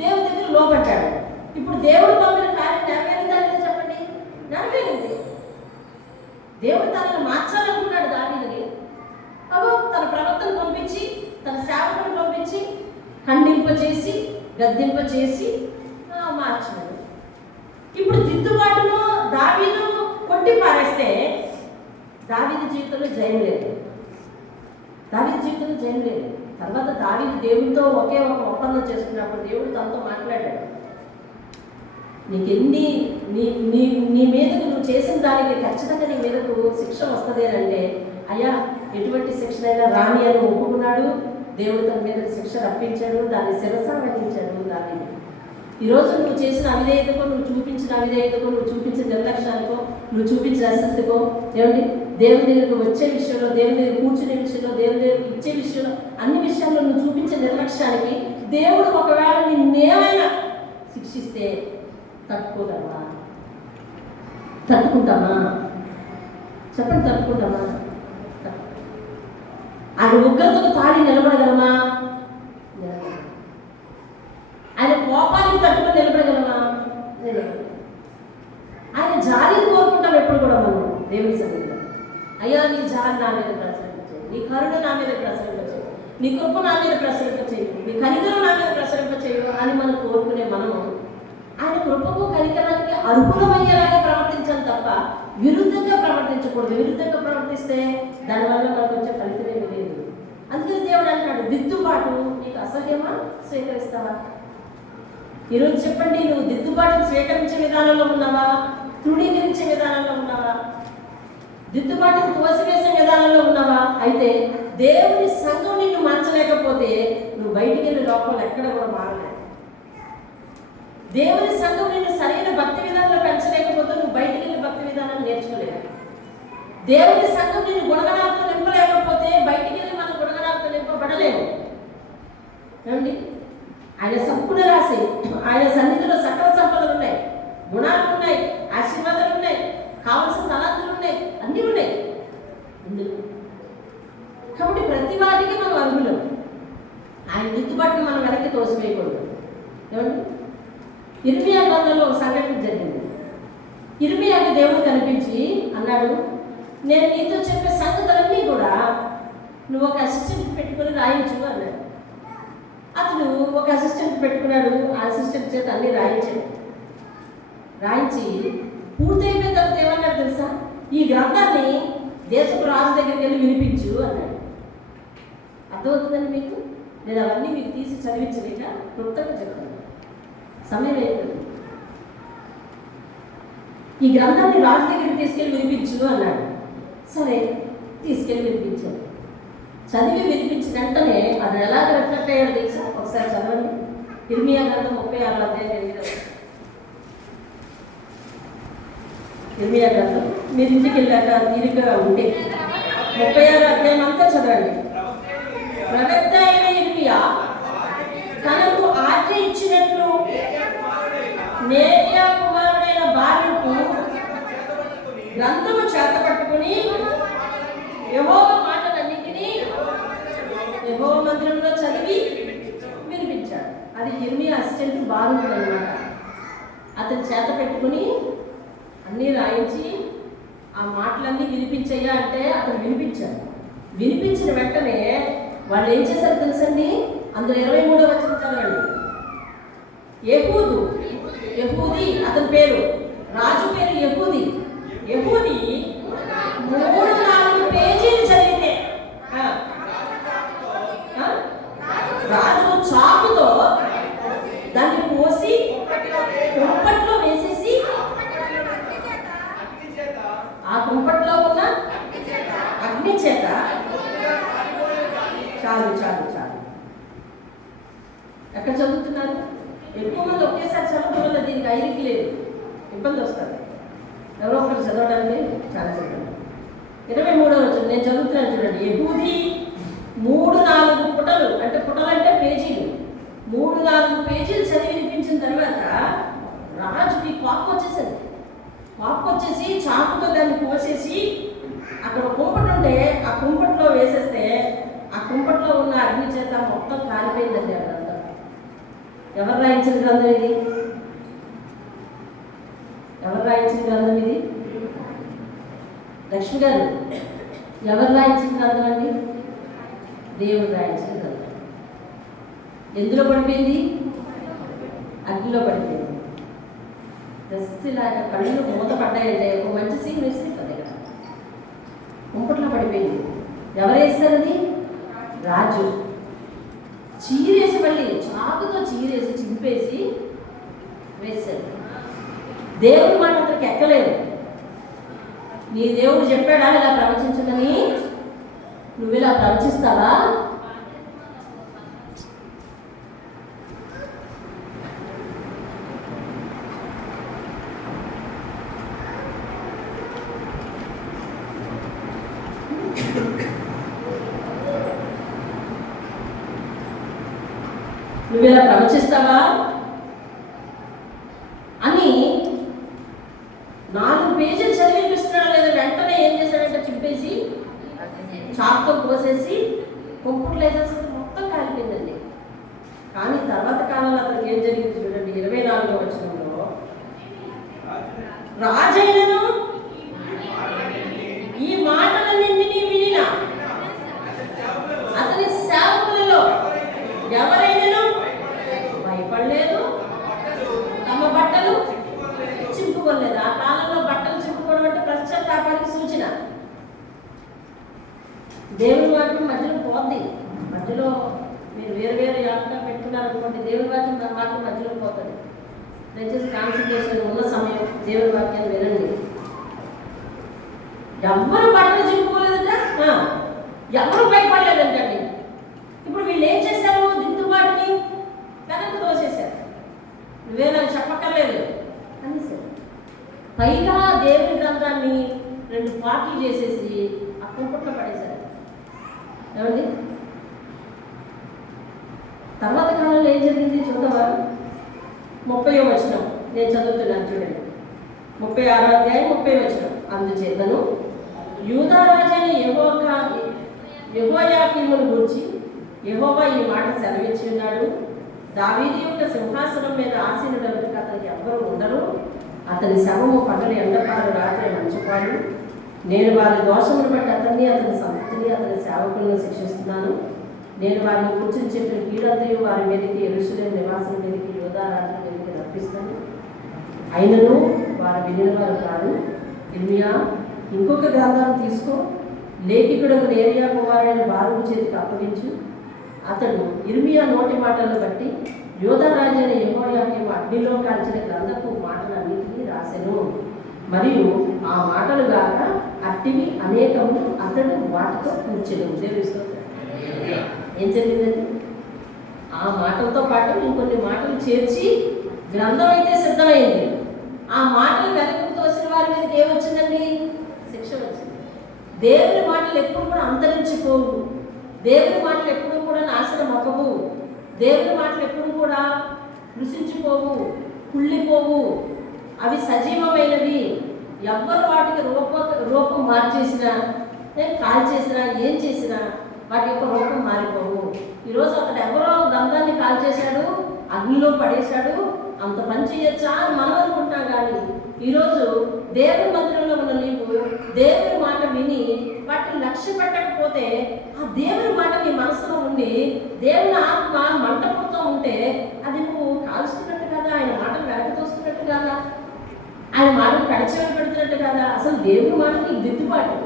దేవుడి దగ్గర లోపడ్డాడు. ఇప్పుడు దేవుడు పంపిన కార్యం నెరవేరిందా లేదా చెప్పండి? నెరవేరింది. దేవుడు తనను మార్చాలనుకున్నాడు దావీదుని. అగో తన ప్రవక్తను పంపించి, తన సేవకుని పంపించి ఖండింపచేసి, గద్దింపచేసి మార్చినాడు. ఇప్పుడు దిద్దుబాటును దావీదు కొట్టి పారేస్తే దావీదు జీవితంలో జయం లేదు. దావీదు జీవితంలో జయం లేదు. తర్వాత దావీదు దేవుడితో ఒకే ఒక ఒప్పందం చేసుకున్నప్పుడు దేవుడు తనతో మాట్లాడాడు. నీకెన్ని నీ మీదకు నువ్వు చేసిన దానికి ఖచ్చితంగా నీ మీదకు శిక్ష వస్తుంది అని అంటే, అయ్యా ఎటువంటి శిక్ష అయినా రాని అని ఒప్పుకున్నాడు. దేవుడు తన మీద శిక్ష రప్పించాడు, దాన్ని శిరస వహించాడు. దాన్ని ఈరోజు నువ్వు చేసిన అవిధేయతకో, నువ్వు చూపించిన అవిధేయతకో, నువ్వు చూపించిన నిర్లక్ష్యానికో, నువ్వు చూపించిన అశ్రద్ధకో, ఏమండి దేవుని దగ్గరకు వచ్చే విషయంలో, దేవుని దగ్గర కూర్చునే విషయంలో, దేవుని దగ్గర ఇచ్చే విషయంలో, అన్ని విషయాల్లో నువ్వు చూపించే నిర్లక్ష్యానికి దేవుడు ఒకవేళ నిన్నేమైనా శిక్షిస్తే తట్టుకోగలవా? తట్టుకుంటామా? చెప్పండి, తట్టుకుంటామా? ఆయన ఉగ్రతకు తాడి నిలబడగలమా? ఆయన కోపానికి తట్టుకొని నిలబడగలమా? ఆయన జాలిని కోరుకుంటాం ఎప్పుడు కూడా మనం దేవుని సన్నిధిలో. అయ్యా నీ జాలి నా మీద ప్రసరింపచేయి, నీ కరుణ నా మీద ప్రసరింపచేయి, నీ కృప నా మీద ప్రసరింపచేయి, నీ కనికరం నా మీద ప్రసరింపచేయి అని మనం కోరుకునే మనము ఆయన కృపకు కనికరానికి అర్హులమయ్యేలాగా ప్రవర్తించాలి తప్ప విరుద్ధంగా ప్రవర్తించకూడదు. విరుద్ధంగా ప్రవర్తిస్తే దానివల్ల మనకు వచ్చే ఫలితం ఏమి లేదు. అందుకని దేవుడు అంటాడు, దిద్దుబాటు నీకు అసహ్యమా, స్వీకరిస్తావా? ఈరోజు చెప్పండి, నువ్వు దిద్దుబాటును స్వీకరించే విధానంలో ఉన్నావా, తృణీకరించే విధానంలో ఉన్నావా, దిద్దుబాటును తోసివేసే విధానంలో ఉన్నావా? అయితే దేవుని సంఘం నిన్ను మార్చలేకపోతే నువ్వు బయటికి వెళ్ళి లోపల ఎక్కడ కూడా మారలేదు. దేవుని సంఘం నిన్ను సరైన భక్తి విధానంలో పెంచలేకపోతే నువ్వు బయటికి వెళ్ళి భక్తి విధానాన్ని నేర్చుకోలేవు. దేవుని సంఘం నిన్ను గుణగణాలతో నింపలేకపోతే బయటికి వెళ్ళి మనం గుణగణాలతో నింపబడలేము. ఏమండి, ఆయన సంపూర్ణ రాశి, ఆయన సన్నిధిలో సకల సంపదలు ఉన్నాయి, గుణాలు ఉన్నాయి, ఆశీర్వాదాలు ఉన్నాయి, కావలసిన తలాంతులు ఉన్నాయి, అన్నీ ఉన్నాయి. కాబట్టి ప్రతి వాటికి మనం అర్హులం. ఆయన దిద్దుబాటును మనం వెనక్కి తోసివేయకూడదు. ఏమండి, ఇర్మియా గ్రంథంలో ఒక సంఘటన జరిగింది. ఇర్మియాకి దేవుడు కనిపించి అన్నాడు, నేను నీతో చెప్పే సంగతులన్నీ కూడా నువ్వు ఒక అసిస్టెంట్ పెట్టుకుని రాయించు అన్నాడు. అతను ఒక అసిస్టెంట్ పెట్టుకున్నాడు. ఆ అసిస్టెంట్ చేత అన్నీ రాయించి పూర్తయిపోయిన తర్వాత ఏమన్నాడు తెలుసా? ఈ గ్రంథాన్ని దేశపు రాజు దగ్గరికి వెళ్ళి వినిపించు అన్నాడు. అర్థమవుతుందండి మీకు? నేను అవన్నీ మీకు తీసి చదివించలేక క్లుప్తంగా చెప్తాను, సమయం అయిపోయింది. ఈ గ్రంథాన్ని రాజు దగ్గరికి తీసుకెళ్ళి వినిపించు అన్నాడు. సరే, తీసుకెళ్ళి వినిపించాడు. చదివి వినిపించిన వెంటనే అది ఎలాగ రిఫ్లెక్ట్ అయ్యాడు తెలుసా? ఒకసారి చదవండి. ఇర్మియా గ్రంథం 36 అధ్యాయం. ఇర్మియా గ్రంథం మీరు ఇంటికి వెళ్ళాక తీరికగా ఉంటే 36 అధ్యాయం అంతా చదవండి. ప్రవక్త అయిన ఇర్మియా తనకు ఆజ్ఞ ఇచ్చినట్లు నేరియా కుమారుడైన బారుకు గ్రంథము చేతపట్టుకుని యెహోవా మాటలన్నిటినీ యెహోవా మందిరంలో చదివి వినిపించాడు. అది ఇర్మియా అసిస్టెంట్ బారుకు అన్నమాట. అతను చేత పెట్టుకుని అన్నీ రాయించి ఆ మాటలన్నీ వినిపించయ్యా అంటే అతను వినిపించాడు. వినిపించిన వెంటనే వాళ్ళు ఏం చేశారు తెలుసండి? అందులో 23వ వచనం చదవండి. యెహూది అతని పేరు, రాజు పేరు యెహూది 3-4 పేజీలు చదివితే రాజు చాకుతో దాన్ని కోసి కుంపట్లో వేసేసి ఆ కుంపట్లో ఉన్న అగ్ని చేత చాలు ఎక్కడ చదువుతున్నారు? ఎక్కువ మంది ఒకేసారి చదవడం వల్ల దీనికి ఐరికి లేదు, ఇబ్బంది వస్తుంది. ఎవరో ఒకరు చదవడానికి చాలా చదవండి. 23వ వచనం నేను చదువుతున్నాను చూడండి. యెహూది 3-4 పుటలు, అంటే పుటలు అంటే పేజీలు, 3-4 పేజీలు చదివి వినిపించిన తర్వాత రాజుకి కోపం వచ్చేసి చాకుతో దాన్ని కోసేసి అక్కడ కుంపటి ఉంటే ఆ కుంపట్లో వేసేస్తే ఆ కుంపట్లో ఉన్న అగ్ని చేత మొత్తం కాలిపోయిందండి. అక్కడంతా ఎవరు రాయించిన గ్రంథం ఇది? లక్ష్మి గారు, ఎవరు రాయించిన గ్రంథం అండి? దేవుడు రాయించిన గ్రంథం. ఎందులో పడిపోయింది? అగ్నిలో పడిపోయింది. జస్ట్ ఇలాగ కళ్ళు మూత పడ్డాయంటే ఒక మంచి సీన్ వేసిపోతుంది ఇక్కడ. కుంపట్లో పడిపోయింది. ఎవరు వేస్తారది? రాజు. చీరేసి, మళ్ళీ చాకుతో చీరేసి చింపేసి వేశారు. దేవుడి మాట అతనికి ఎక్కలేదు. నీ దేవుడు చెప్పాడా ఇలా ప్రవచించమని? నువ్వు ఇలా ప్రవచిస్తావా? నువ్వు ఇలా ప్రవచిస్తావా అని 4 పేజీలు చదివిపిస్తున్నాడు. లేదా వెంటనే ఏం చేశాడంటే చింపేసి చాక్తో కోసేసి కుంపట్లో వేసేసి మొత్తం కాలిపోయిందండి. కానీ తర్వాత కాలంలో అతనికి ఏం జరిగింది చూడండి. 24వ వచనంలో, రాజైనను ఈ మాటలన్నింటినీ వినిన అతని సేవకులలో ఎవరైనాను భయపడలేదు, తమ బట్టలు చింపుకోలేదు. ఆ కాలంలో బట్టలు చింపుకోవడం అంటే పశ్చాత్తాపానికి సూచన. దేవుని వాక్యం మధ్యలో పోద్ది. మధ్యలో మీరు వేరు యాత్ర పెట్టుకున్నారనుకోండి, దేవుని వాక్యం మధ్యలో పోతుంది. దయచేసి కాన్సన్ట్రేషన్ ఉన్న సమయం దేవుని వాక్యాన్ని వినండి. ఎవరు బట్టలు చింపుకోలేదట, ఎవరు భయపడలేదంటండి. ఇప్పుడు వీళ్ళు ఏం చేశారు? దిద్దుబాటుని వెనక్కి తోసేశారు. నువ్వే నాకు చెప్పక్కర్లేదు అనేసారు. పైగా దేవుని గ్రంథాన్ని 2 పార్టీలు చేసేసి ఆ కుంపట్లో పడేశారు. ఏమండి? తర్వాత కాలంలో ఏం జరిగింది చూడవా? 30వ వచనం నేను చదువుతున్నాను చూడండి. 36వ అధ్యాయం 30వ వచనం. అందుచేతను యూదా రాజైన యెహోయాకీమును గూర్చి యెహోవా ఈ మాట సెలవిచ్చి ఉన్నాడు. దావీదు యొక్క సింహాసనం మీద ఆసీనుడవుటకు అతనికి ఎవ్వరూ ఉండరు. అతని శవము పగలు ఎండపాడు, రాత్రి మంచుపాడు. నేను వారి దోషమును బట్టి అతన్ని, అతని సంతతిని, అతని సేవకులను శిక్షిస్తున్నాను. నేను వారిని కూర్చుని చెప్పిన కీడంతయు వారి మీదకి, యెరూషలేము నివాసుల మీదకి, యూదా రాజుల మీదకి రప్పిస్తాను. అయినను వారు వినిన వారు కాదు. ఇర్మియా, ఇంకొక గ్రంథాన్ని తీసుకో, లేఖికుడు నేరియా కుమారుడైన బారూకు చేతికి అప్పగించు. అతడు ఇర్మియా నోటి మాటలను బట్టి యూదా రాజైన యెహోయాకీము అగ్నిలో కాల్చిన గ్రంథపు మాటలన్నిటినీ రాసెను. మరియు ఆ మాటలు గాక అట్టివి అనేకము అతడు వాటితో కూర్చెను. ఏం జరిగిందండి? ఆ మాటలతో పాటు ఇంకొన్ని మాటలు చేర్చి గ్రంథం అయితే సిద్ధమైంది. ఆ మాటలు వెనక్కి తోసిన వారి మీదకి ఏమొచ్చిందండి? శిక్ష వచ్చింది. దేవుని మాటలు ఎప్పుడు కూడా అంతరించిపోవు. దేవుని మాటలు ఎప్పుడు కూడా నాశనం అవ్వవు. దేవుని మాటలు ఎప్పుడు కూడా కృషించిపోవు, కుళ్ళిపోవు. అవి సజీవమైనవి. ఎవ్వరు వాటికి రూపం మార్చేసినా, కాల్ చేసినా, ఏం చేసినా వాటి యొక్క రూపం మారిపోవు. ఈరోజు అతడు ఎవరో గ్రంథాన్ని కాల్ చేశాడు, అగ్నిలో పడేశాడు, అంత పని చేయొచ్చా అని మనం అనుకుంటాం. కానీ ఈరోజు దేవుని మందిరంలో ఉన్న నీవు దేవుని మాట విని వాటిని లక్ష్య పెట్టకపోతే, ఆ దేవుని మాట నీ మనసులో ఉండి దేవుని ఆత్మ మంట పుడుతూ ఉంటే అది నువ్వు కాల్చుతున్నట్టు కదా, ఆయన మాటలు వెనక్కి తోస్తున్నట్టు కదా, ఆయన మాటలు పెడచెవి పెడుతున్నట్టు కదా. అసలు దేవుని మాట నీకు దిద్దుబాటు,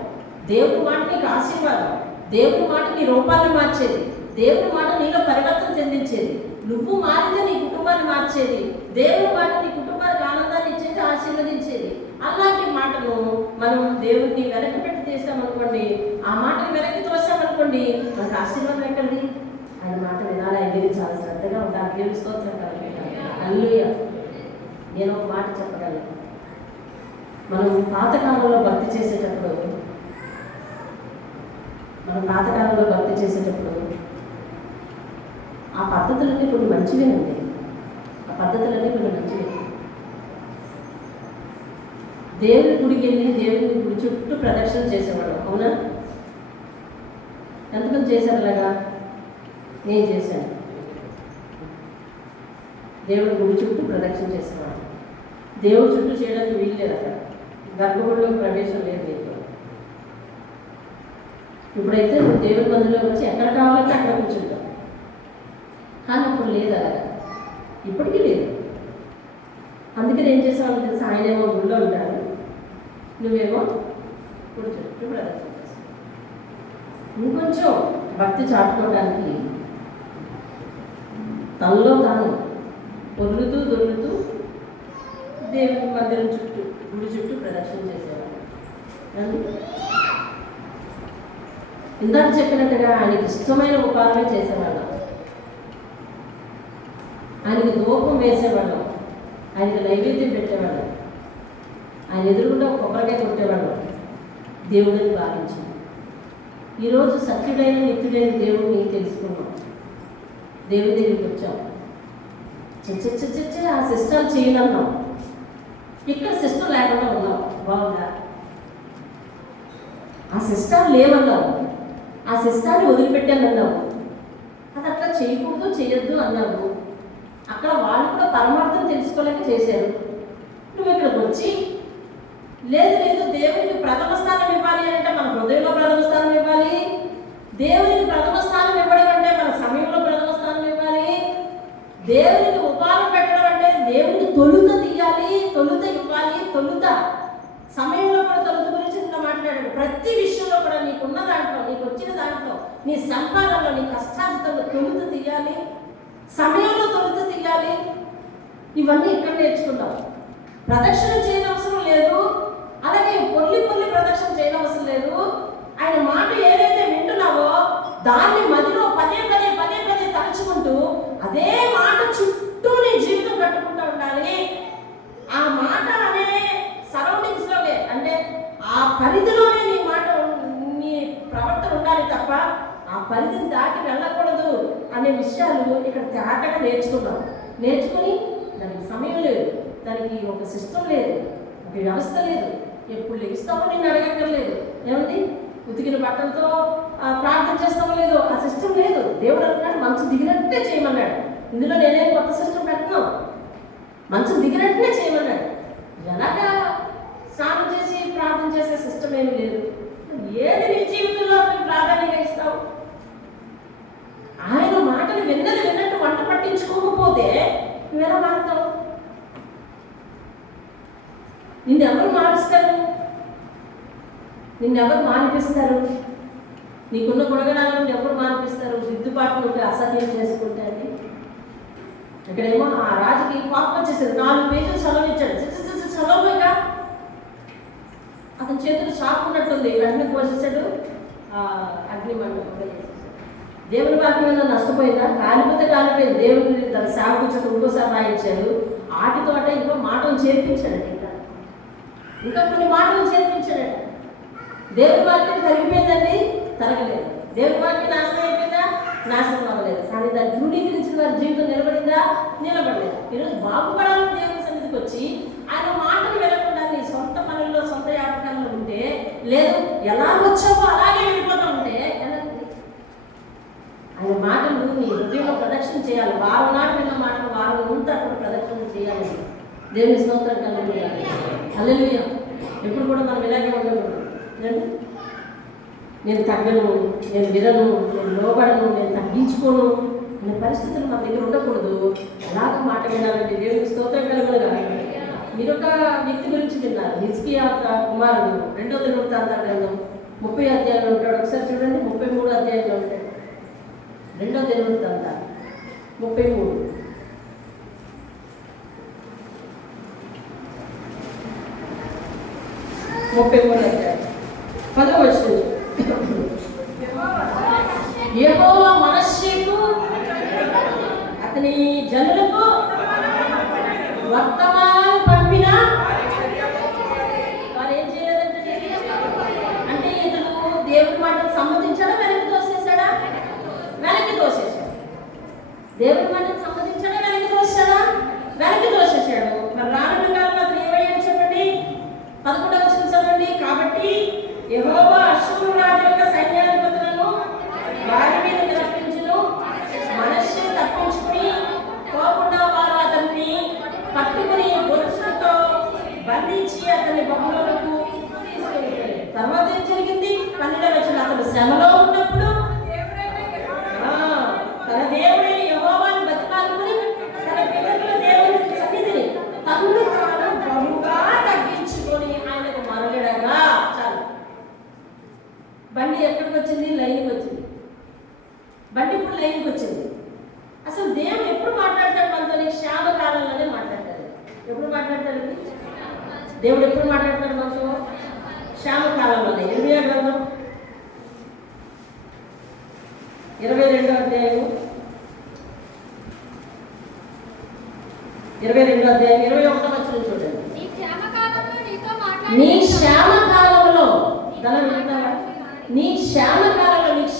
దేవుని మాట నీకు ఆశీర్వాదం, దేవుని మాట నీ రూపాన్ని మార్చేది, దేవుని మాట నీలో పరివర్తన చెందించేది, నువ్వు మారితే నీ కుటుంబాన్ని మార్చేది, దేవుని మాట నీ కుటుంబానికి ఆనందాన్ని ఇచ్చేది, ఆశీర్వదించేది. అలాంటి మాటను మనం దేవుడిని వెనక్కి పెట్టి చేసామనుకోండి, ఆ మాటని వెనక్కి తోసామనుకోండి, మనకు ఆశీర్వాదం ఎక్కడిది? ఆయన మాట వినాలి, ఆయన చాలా శ్రద్ధగా ఉండాలి. దేవుని స్తోత్రం కలుగుతాను. హల్లెలూయా. నేను ఒక మాట చెప్పగలను. మనం పాతకాలంలో భక్తి చేసేటప్పుడు ఆ పద్ధతులన్నీ కొన్ని మంచివేనండి. దేవుని గుడికి వెళ్ళి దేవుని గుడి చుట్టూ ప్రదక్షిణ చేసేవాడు. అవునా? ఎంతమంది చేశారు అలాగా? నేను చేశాను. దేవుని గుడి చుట్టూ ప్రదక్షిణ చేసేవాడు. దేవుడి చుట్టూ చేయడానికి వీల్లేదు. అక్కడ గర్భగుడిలో ప్రవేశం లేదు. ఇప్పుడైతే నువ్వు దేవుని మందిలోకి వచ్చి ఎక్కడ కావాలంటే అక్కడ కూర్చుంటావు. కానీ అప్పుడు లేదు అలాగా, ఇప్పటికీ లేదు. అందుకని ఏం చేసావు తెలుసు, ఆయన ఏమో గుళ్ళో ఉంటాడు, నువ్వేమో కూర్చోట్టు ప్రదర్శన చేస్తావు. ఇంకొంచెం భక్తి చాటుకోవడానికి తనలో తాను పొర్లుతూ దొర్లుతూ దేవుని మందిరం చుట్టూ, గుడి చుట్టూ ప్రదర్శన చేసేవాడు. ఇందాక చెప్పినట్టుగా ఆయనకి ఇష్టమైన ఉపాధి చేసేవాళ్ళం, ఆయనకి ధూపం వేసేవాళ్ళం, ఆయనకి నైవేద్యం పెట్టేవాళ్ళం, ఆయన ఎదురుగుండా కొబ్బరికాయ కొట్టేవాళ్ళం దేవుడిని భావించి. ఈరోజు సత్యుడైన నిత్యుడైన దేవుడిని తెలుసుకున్నాం, దేవుడి దగ్గరికి వచ్చాం. చచ్చ ఆ సిస్టమ్ చేయనన్నాం, ఇక్కడ సిస్టమ్ లేకుండా ఉన్నాం. బాగుందా? ఆ సిస్టమ్ లేవన్నావు, ఆ సిస్టాన్ని వదిలిపెట్టానన్నావు. అది అట్లా చేయకూడదు, చేయొద్దు అన్నావు. అక్కడ వాళ్ళు కూడా పరమార్థం తెలుసుకోలేక చేశారు. నువ్వు ఇక్కడికి వచ్చి లేదు లేదు దేవునికి ప్రథమ స్థానం ఇవ్వాలి అంటే మన హృదయంలో ప్రథమ స్థానం ఇవ్వాలి, దేవునికి ప్రథమ స్థానం ఇవ్వడం అంటే మన సమయంలో ప్రథమ స్థానం ఇవ్వాలి, దేవునికి ఉపాధి పెట్టడం అంటే దేవునికి తొలుత తీయాలి, తొలుత ఇవ్వాలి, తొలుత సమయంలో కూడా తొలుత గురించి మాట్లాడాడు. ప్రతి విషయంలో కూడా నీకున్న దాంట్లో, నీకు వచ్చిన దాంట్లో, నీ సంపాదనలో, నీ కష్టార్థంలో తొలుత తీయాలి, సమయంలో తొలుత తీయాలి. ఇవన్నీ ఇక్కడ నేర్చుకుంటాం. ప్రదక్షిణ చేయడం అవసరం లేదు, అలాగే పొల్లి ప్రదక్షిణ చేయడం అవసరం లేదు. ఆయన మాట ఏదైతే వింటున్నావో దాన్ని మదిలో పదే తలుచుకుంటూ అదే మాట చుట్టూ నీ జీవితం కట్టుకుంటూ ఉండాలి. ఆ మాట అనే సరౌండింగ్స్లోనే, అంటే ఆ పరిధిలోనే నీ మాట, నీ ప్రవర్తన ఉండాలి తప్ప ఆ పరిధిని దాటి వెళ్ళకూడదు అనే విషయాలు ఇక్కడ తేటగా నేర్చుకుని దానికి సమయం లేదు, దానికి ఒక సిస్టమ్ లేదు, ఒక వ్యవస్థ లేదు. ఎప్పుడు లెగిస్తామో నేను అడగక్కర్లేదు, ఏముంది ఉతికిన బట్టలతో ప్రార్థన చేస్తామో లేదు, ఆ సిస్టమ్ లేదు. దేవుడు అంటున్నాడు మంచు దిగినట్టే చేయమన్నాడు. ఇందులో నేనే కొత్త సిస్టమ్ పెట్టను, మంచు దిగినట్టే చేయమన్నాడు. ఎలాగా స్నానం చేసి ప్రార్థన చేసే సిస్టమ్ ఏమి లేదు. ఏది నీ జీవితంలో ప్రాధాన్యంగా ఇస్తావు? ఆయన మాటలు విన్నట్టు వంట పట్టించుకోకపోతే నువ్వెలా మారుతావు? నిన్నెవరు మారుస్తారు? నిన్నెవరు మానిపిస్తారు? నీకున్న గుణగణాలను ఎవరు మానిపిస్తారు? దిద్దుబాటు ఉంటే అసహ్యం చేసుకుంటే అది. ఇక్కడేమో ఆ రాజుకి కోపం వచ్చేసాడు, 4 పేజీలు చదవనిచ్చాడు. చదవగా అతని చేతులు షాప్ ఉన్నట్టుంది, వెంటనే పోసేసాడు అగ్ని మండపం. దేవుని వాక్యం మీద నష్టపోయిందా? కాలిపోయింది. దేవుని దాని సేవకు వచ్చాక ఇంకోసారి రాయించాడు. ఆటితో అంటే ఇంకో మాటలు చేర్పించాడు, ఇంకా కొన్ని మాటలు చేర్పించాడట. దేవుని వాక్యం తరిగిపోయిందండి, తరగలేదు. దేవుని వాక్యం నాశనం అయిపోయిందా? నాశనం అవ్వలేదు. కానీ దాన్ని ధృవీకరించిన వారి జీవితం నిలబడలేదు. ఈరోజు బాగుపడాలని దేవుని సన్నిధికి వచ్చి ఆయన మాటలు వినకుండా నీ సొంత పనుల్లో, సొంత వ్యాపకాల్లో ఉంటే, లేదు ఎలా వచ్చావో అలాగే వెళ్ళిపోతూ ఉంటే ఆయన మాటలు నీ హృదయంలో ప్రదక్షిణ చేయాలి. వారం నాటి విన్న మాటలు వారం అంతా అక్కడ ప్రదక్షిణ చేయాలి. దేవుని స్తోత్రం కలుగుతుంది. హల్లెలూయా. ఎప్పుడు కూడా మనం ఇలాగే ఉండకూడదు. నేను తగ్గను, నేను వినను, నేను లోబడను, నేను తగ్గించుకోను అనే పరిస్థితులు మన దగ్గర ఉండకూడదు. ఎలాగ మాట వినాలంటే దేవుని స్తోత్రం కలుగుతుంది. మీరు ఒక వ్యక్తి గురించి విన్నారు, హిజ్కియా కుమారుడు. 2వ దినవృత్తాంతాల గ్రంథం 30 అధ్యాయంలో ఉంటాడు. ఒకసారి చూడండి, 33 అధ్యాయంలో ఉంటాడు. 2వ దినవృత్తాంతాలు 33 అధ్యాయం 10వ వచనం. యెహోవా మనష్షేకు అతని జనులకు వర్తమానం పంపిన వారు ఏం చేయలేదంటే, అంటే ఇతను దేవుడి మాటకు సంబంధించాడా, వెనక్కి తోసేశాడా? వెనక్కి తోసేశాడు. దేవుడి మాటకు సంబంధించాడా, వెనక్కి తోసేశాడా? వెనక్కి తోసేశాడు. మరి రానున్న కాలంలో అతను ఏమయ్యాడు చెప్పండి? 11వ వచనం చదవండి. కాబట్టి యెహోవా అష్షూరు రాజు యొక్క సైన్యాధిపతులను వారి మీద రప్పించును, మనష్షే తప్పించుకుని పోకుండా వారు అతన్ని పట్టుకుని గొలుసులతో బంధించి అతని బహుళలకు తీసుకెళ్ళిపోయారు. తర్వాత ఏం జరిగింది? 12వ వచనం. అతను శ్రమలో ఉన్నప్పుడు తన దేవుడైన యెహోవాను బతిమాలుకుని తన పితరుల దేవుని సన్నిధిని తన్ను తాను బహుగా తగ్గించుకొని ఆయనకు మరగడగా. చాలు. బండి ఎక్కడికి వచ్చింది? లైన్కి వచ్చింది. బండి ఇప్పుడు లైన్కి వచ్చింది. అసలు దేవుడు ఎప్పుడు మాట్లాడతాడు మనతో? శ్యామ కాలంలోనే మాట్లాడతాడు. ఎప్పుడు మాట్లాడతాడు దేవుడు? ఎప్పుడు మాట్లాడతాడు మనతో? శ్యామ కాలంలోనే. 27 గ్రంథం 22వ అధ్యాయం 21వ వచనం చూడండి. నీ శ్యామ కాలంలో నీ శ్యామ కాలంలో నీకు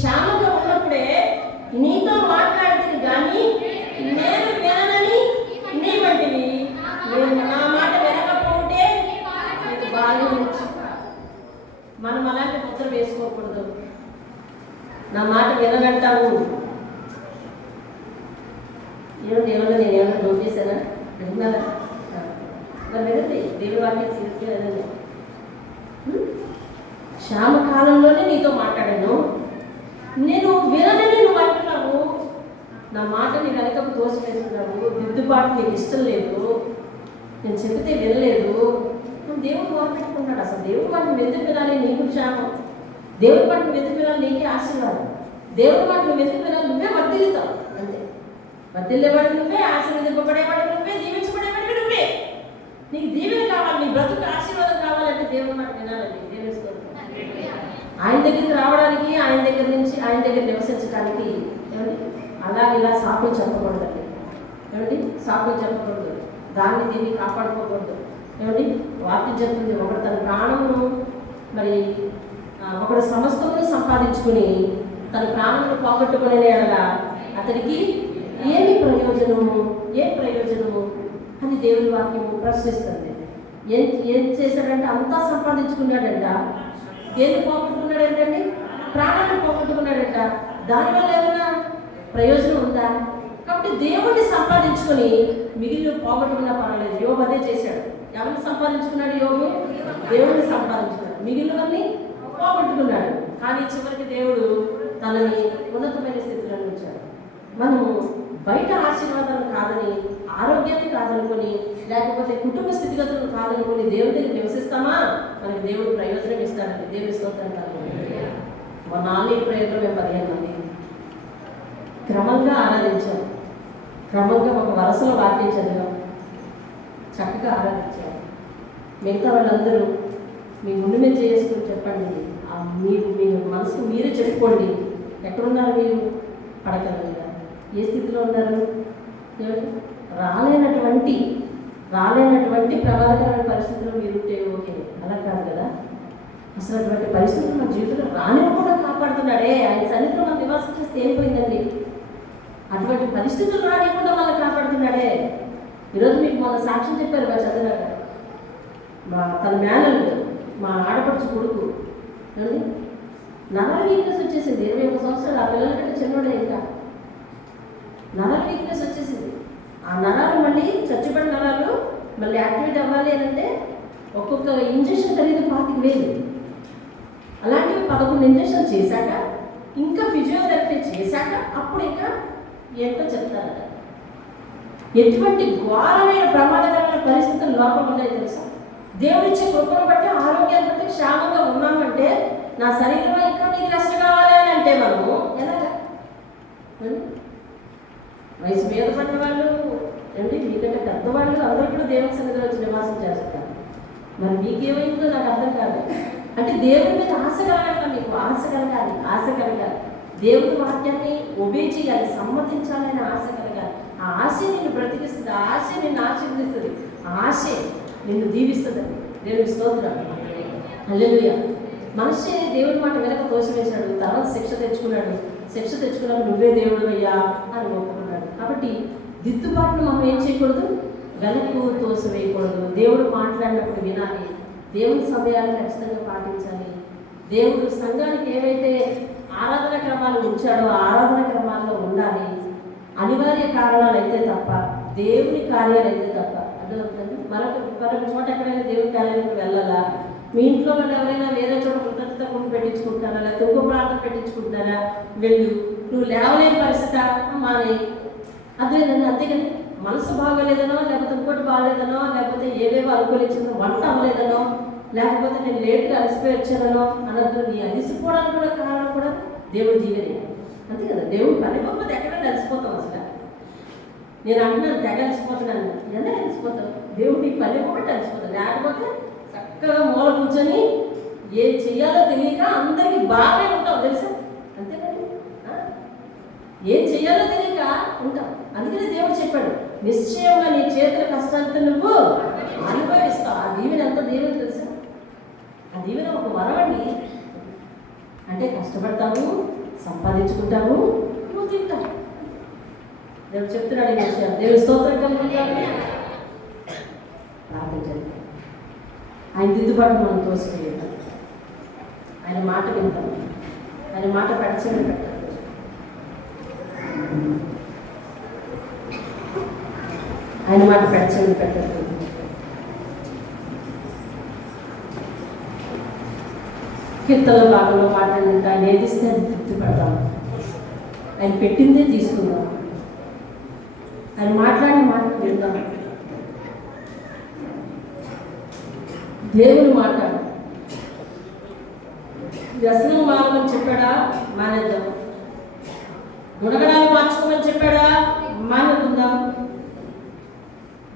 శ్యామగా ఉన్నప్పుడే నీతో మాట్లాడుతుంది కానీ నేను విననని నీ వంటివి. నేను నా మాట వినకపోతే బాగా. మనం అలాంటి ముద్ర వేసుకోకూడదు. నా మాట వినగంటావు. ఏమన్నా నేను ఏమన్నా డోర్ చేశానా? విన్నారా? మరి వినండి. దేవుడి వాక్యం తీసుకెళ్ళండి. శ్యామ కాలంలోనే నీతో మాట్లాడాను. నేను విననని నువ్వు అంటున్నావు. నా మాట నీ వెనకకు తోసివేస్తున్నావు. దిద్దుబాటు నీకు ఇష్టం లేదు. నేను చెబితే వినలేదు. నువ్వు దేవుడు మొదలుపెట్టుకుంటాడు. అసలు దేవుడు వాటిని వెతుకు వినాలి. నీకు క్షేమం. దేవుడి వాటిని వెతుకు వినాలి. నీకే ఆశీర్వాదం. దేవుడి వాటిని వెతుకు వినాలి. నువ్వే వర్ధిల్లుతావు. అంతే. వర్ధిల్లేవాడు నువ్వే, ఆశీర్వదింపబడేవాడు నువ్వే, దీవించబడేవాడు నువ్వే. నీకు దీవెన కావాలి, నీ బ్రతుకు ఆశీర్వాదం కావాలంటే దేవుడి మాట వినాలండి. దేవుని స్తోత్రం. ఆయన దగ్గరికి రావడానికి, ఆయన దగ్గర నివసించడానికి అలా ఇలా సాకులు చెప్పకూడదండి. సాకులు చెప్పకూడదు. దాన్ని దీన్ని కాపాడుకోకూడదు. వాక్యం చెప్తుంది, ఒకడు తన ప్రాణమును మరి ఒకడు సమస్తమును సంపాదించుకుని తన ప్రాణమును పోగొట్టుకునే ఎడల అతడికి ఏం ప్రయోజనము అని దేవుని వాక్యము ప్రశ్నిస్తుంది. ఏం చేశాడంటే అంతా సంపాదించుకున్నాడంట. దేన్ని పోగొట్టుకున్నాడంటండి? ప్రాణాన్ని పోగొట్టుకున్నాడంట. దానివల్ల ఏమైనా ప్రయోజనం ఉందా? కాబట్టి దేవుడిని సంపాదించుకొని మిగిలిన పోగొట్టుకున్నా పర్వాలేదు. యోబు అదే చేశాడు. ఎవరిని సంపాదించుకున్నాడు? యోబు దేవుడిని సంపాదించుకున్నాడు. మిగిలినవన్నీ పోగొట్టుకున్నాడు. కానీ చివరికి దేవుడు తనని ఉన్నతమైన స్థితిలో ఉంచాడు. మనము బయట ఆశీర్వాదాలు కాదని, ఆరోగ్యాన్ని కాదనుకొని, లేకపోతే కుటుంబ స్థితిగతులను కాదనుకొని దేవుడి దగ్గర నివసిస్తామా? మనకి దేవుడు ప్రయోజనం ఇస్తాడండి. దేవుడి స్తోత్రం కాదు. మా నాలుగు ప్రయోజనం మేము 15 మంది క్రమంగా ఆరాధించాం. క్రమంగా ఒక వరుసలో వాక్యం చదివాం. చక్కగా ఆరాధించాం. మిగతా వాళ్ళందరూ మీ ముందు మీద చేసుకుని చెప్పండి. మీ మనసుకు మీరే చెప్పుకోండి. ఎక్కడున్నారు మీరు? పడకలు ఏ స్థితిలో ఉన్నారు? రాలేనటువంటి ప్రమాదకరమైన పరిస్థితుల్లో మీరుంటే ఓకే. అలా కాదు కదా. అసలు అటువంటి పరిస్థితులు మన జీవితంలో రానివ్వకుండా కాపాడుతున్నాడే. ఆయన సన్నిధిలో మనం నివాసం చేస్తే ఏమైపోయిందండి? అటువంటి పరిస్థితులు రానివ్వకుండా మనం కాపాడుతున్నాడే. ఈరోజు మీకు మన సాక్ష్యం చెప్పారు మా చదివాక. తన మేనలు, మా ఆడపడుచు కొడుకు నరాల వీక్నెస్ వచ్చేసింది. 21 సంవత్సరాలు. ఆ పిల్లల కంటే చిన్నోడే. ఇంకా నరాల వీక్నెస్ వచ్చేసింది. ఆ నరాలు మళ్ళీ చచ్చిపడిన నరాలు మళ్ళీ యాక్టివేట్ అవ్వాలి అంటే ఒక్కొక్క ఇంజక్షన్ ఖరీదు 25,000. అలాంటివి 11 ఇంజక్షన్ చేశాక, ఇంకా ఫిజియోథెరపీ చేశాక అప్పుడు ఇంకా ఏంటో చెప్తారట. ఎటువంటి ఘోరమైన ప్రమాదకరమైన పరిస్థితులు లోపల ఉన్నాయో తెలుసా? దేవుడిచ్చే కృపను బట్టి, ఆరోగ్యాన్ని బట్టి క్షేమంగా ఉన్నామంటే, నా శరీరంలో ఇంకా నీకు రెస్ట్ కావాలి అని అంటే మనము ఎలాగా? వయసు మీద పడిన వాళ్ళు మీకంటే పెద్దవాళ్ళు అందరూ కూడా దేవుని సన్నిధిలో వచ్చి నివాసం చేస్తారు. మరి మీకేమైందో నాకు అర్థం కాదు. అంటే దేవుడి మీద ఆశ కలగాలి. మీకు ఆశ కలగాలి. దేవుడి వాక్యాన్ని ఒబే చేయాలి, సమ్మతించాలని ఆశ కలగాలి. ఆ ఆశ నిన్ను బ్రతికిస్తుంది. ఆ ఆశ నిన్ను ఆశీర్వదిస్తుంది. ఆ ఆశే నిన్ను దీవిస్తుందండి. దేవుడి స్తోత్రం. హల్లెలూయా. మనిషి దేవుడి మాట వెనక తోసివేశాడు. తర్వాత శిక్ష తెచ్చుకున్నాడు. నువ్వే దేవుడు అయ్యా అని ఒప్పుకున్నాడు. కాబట్టి దిద్దుబాటును మనం ఏం చేయకూడదు? వెనక్కు తోసివేయకూడదు. దేవుడు మాట్లాడినప్పుడు వినాలి. దేవుని సమయాన్ని ఖచ్చితంగా పాటించాలి. దేవుడు సంఘానికి ఏవైతే ఆరాధన క్రమాలు ఉంచాడో ఆరాధన క్రమాల్లో ఉండాలి. అనివార్య కారణాలు అయితే తప్ప, దేవుని కార్యాలు అయితే తప్ప. అర్థమవుతుంది. మరొక చోట ఎక్కడైనా దేవుని కార్యాలకు వెళ్ళాలా? మీ ఇంట్లో వాళ్ళు ఎవరైనా వేరే చోట కృతజ్ఞత గుండు పెట్టించుకుంటారా, లేకపోతే ఇంకో ప్రార్థన పెట్టించుకుంటారా, వెళ్ళు. నువ్వు లేవలేని పరిస్థితి మానే అదేనండి. అంతేకాని మనసు బాగోలేదనో, లేకపోతే ఇంకోటి బాగలేదనో, లేకపోతే ఏవేవో అనుకూలించిందో, వంట అవ్వలేదనో, లేకపోతే నేను లేట్గా అలసిపోయి వచ్చానో అన్నది నీ అలసిపోవడానికి కూడా కారణం కూడా దేవుడు జీవనే. అంతే కదా, దేవుడు పని గొప్పది ఎక్కడైనా అలసిపోతాం. అసలు నేను అంటున్నాను తెగ అలసిపోతున్నాను, ఎలా అలసిపోతావు? దేవుడు నీ పని ఒకటి అలసిపోతాడు. లేకపోతే చక్కగా మూల కూర్చొని ఏం చెయ్యాలో తెలియక అందరికీ బాగానే ఉంటావు తెలుసా. అంతేకాని ఏం చెయ్యాలో తెలియక ఉంటావు. అందుకనే దేవుడు చెప్పాడు, నిశ్చయంగా నీ చేతుల కష్టాలతో నువ్వు అనుభవిస్తావు. ఆ దీవెన ఎంత దేవుడు తెలుసా. ఆ దీవెన ఒక వరమండి. అంటే కష్టపడతావు, సంపాదించుకుంటావు, నువ్వు తింటావు. దేవుడు చెప్తున్నాడు ఈ విషయం. దేవుడు స్తోత్రం కలుగుతాడు. ప్రార్థించండి. ఆయన దిద్దుబాటు మనం తోసిపోయేద్దాం. ఆయన మాట వింటాం. ఆయన మాట పడిచేది పెట్టాలి. ఆయన మాట పడిచేది పెట్టదు. కీర్తన భాగంలో మాట్లాడినట్టు ఆయన ఏదిస్తే అది తృప్తి పడతాం. ఆయన పెట్టిందే తీసుకుందాం. ఆయన మాట్లాడిన మాట విందాం. దేవుని మాట. వ్యసనం మానమని చెప్పాడా, మానేద్దాం. గుణగణాలు మార్చుకోమని చెప్పాడా, మానేద్దాం.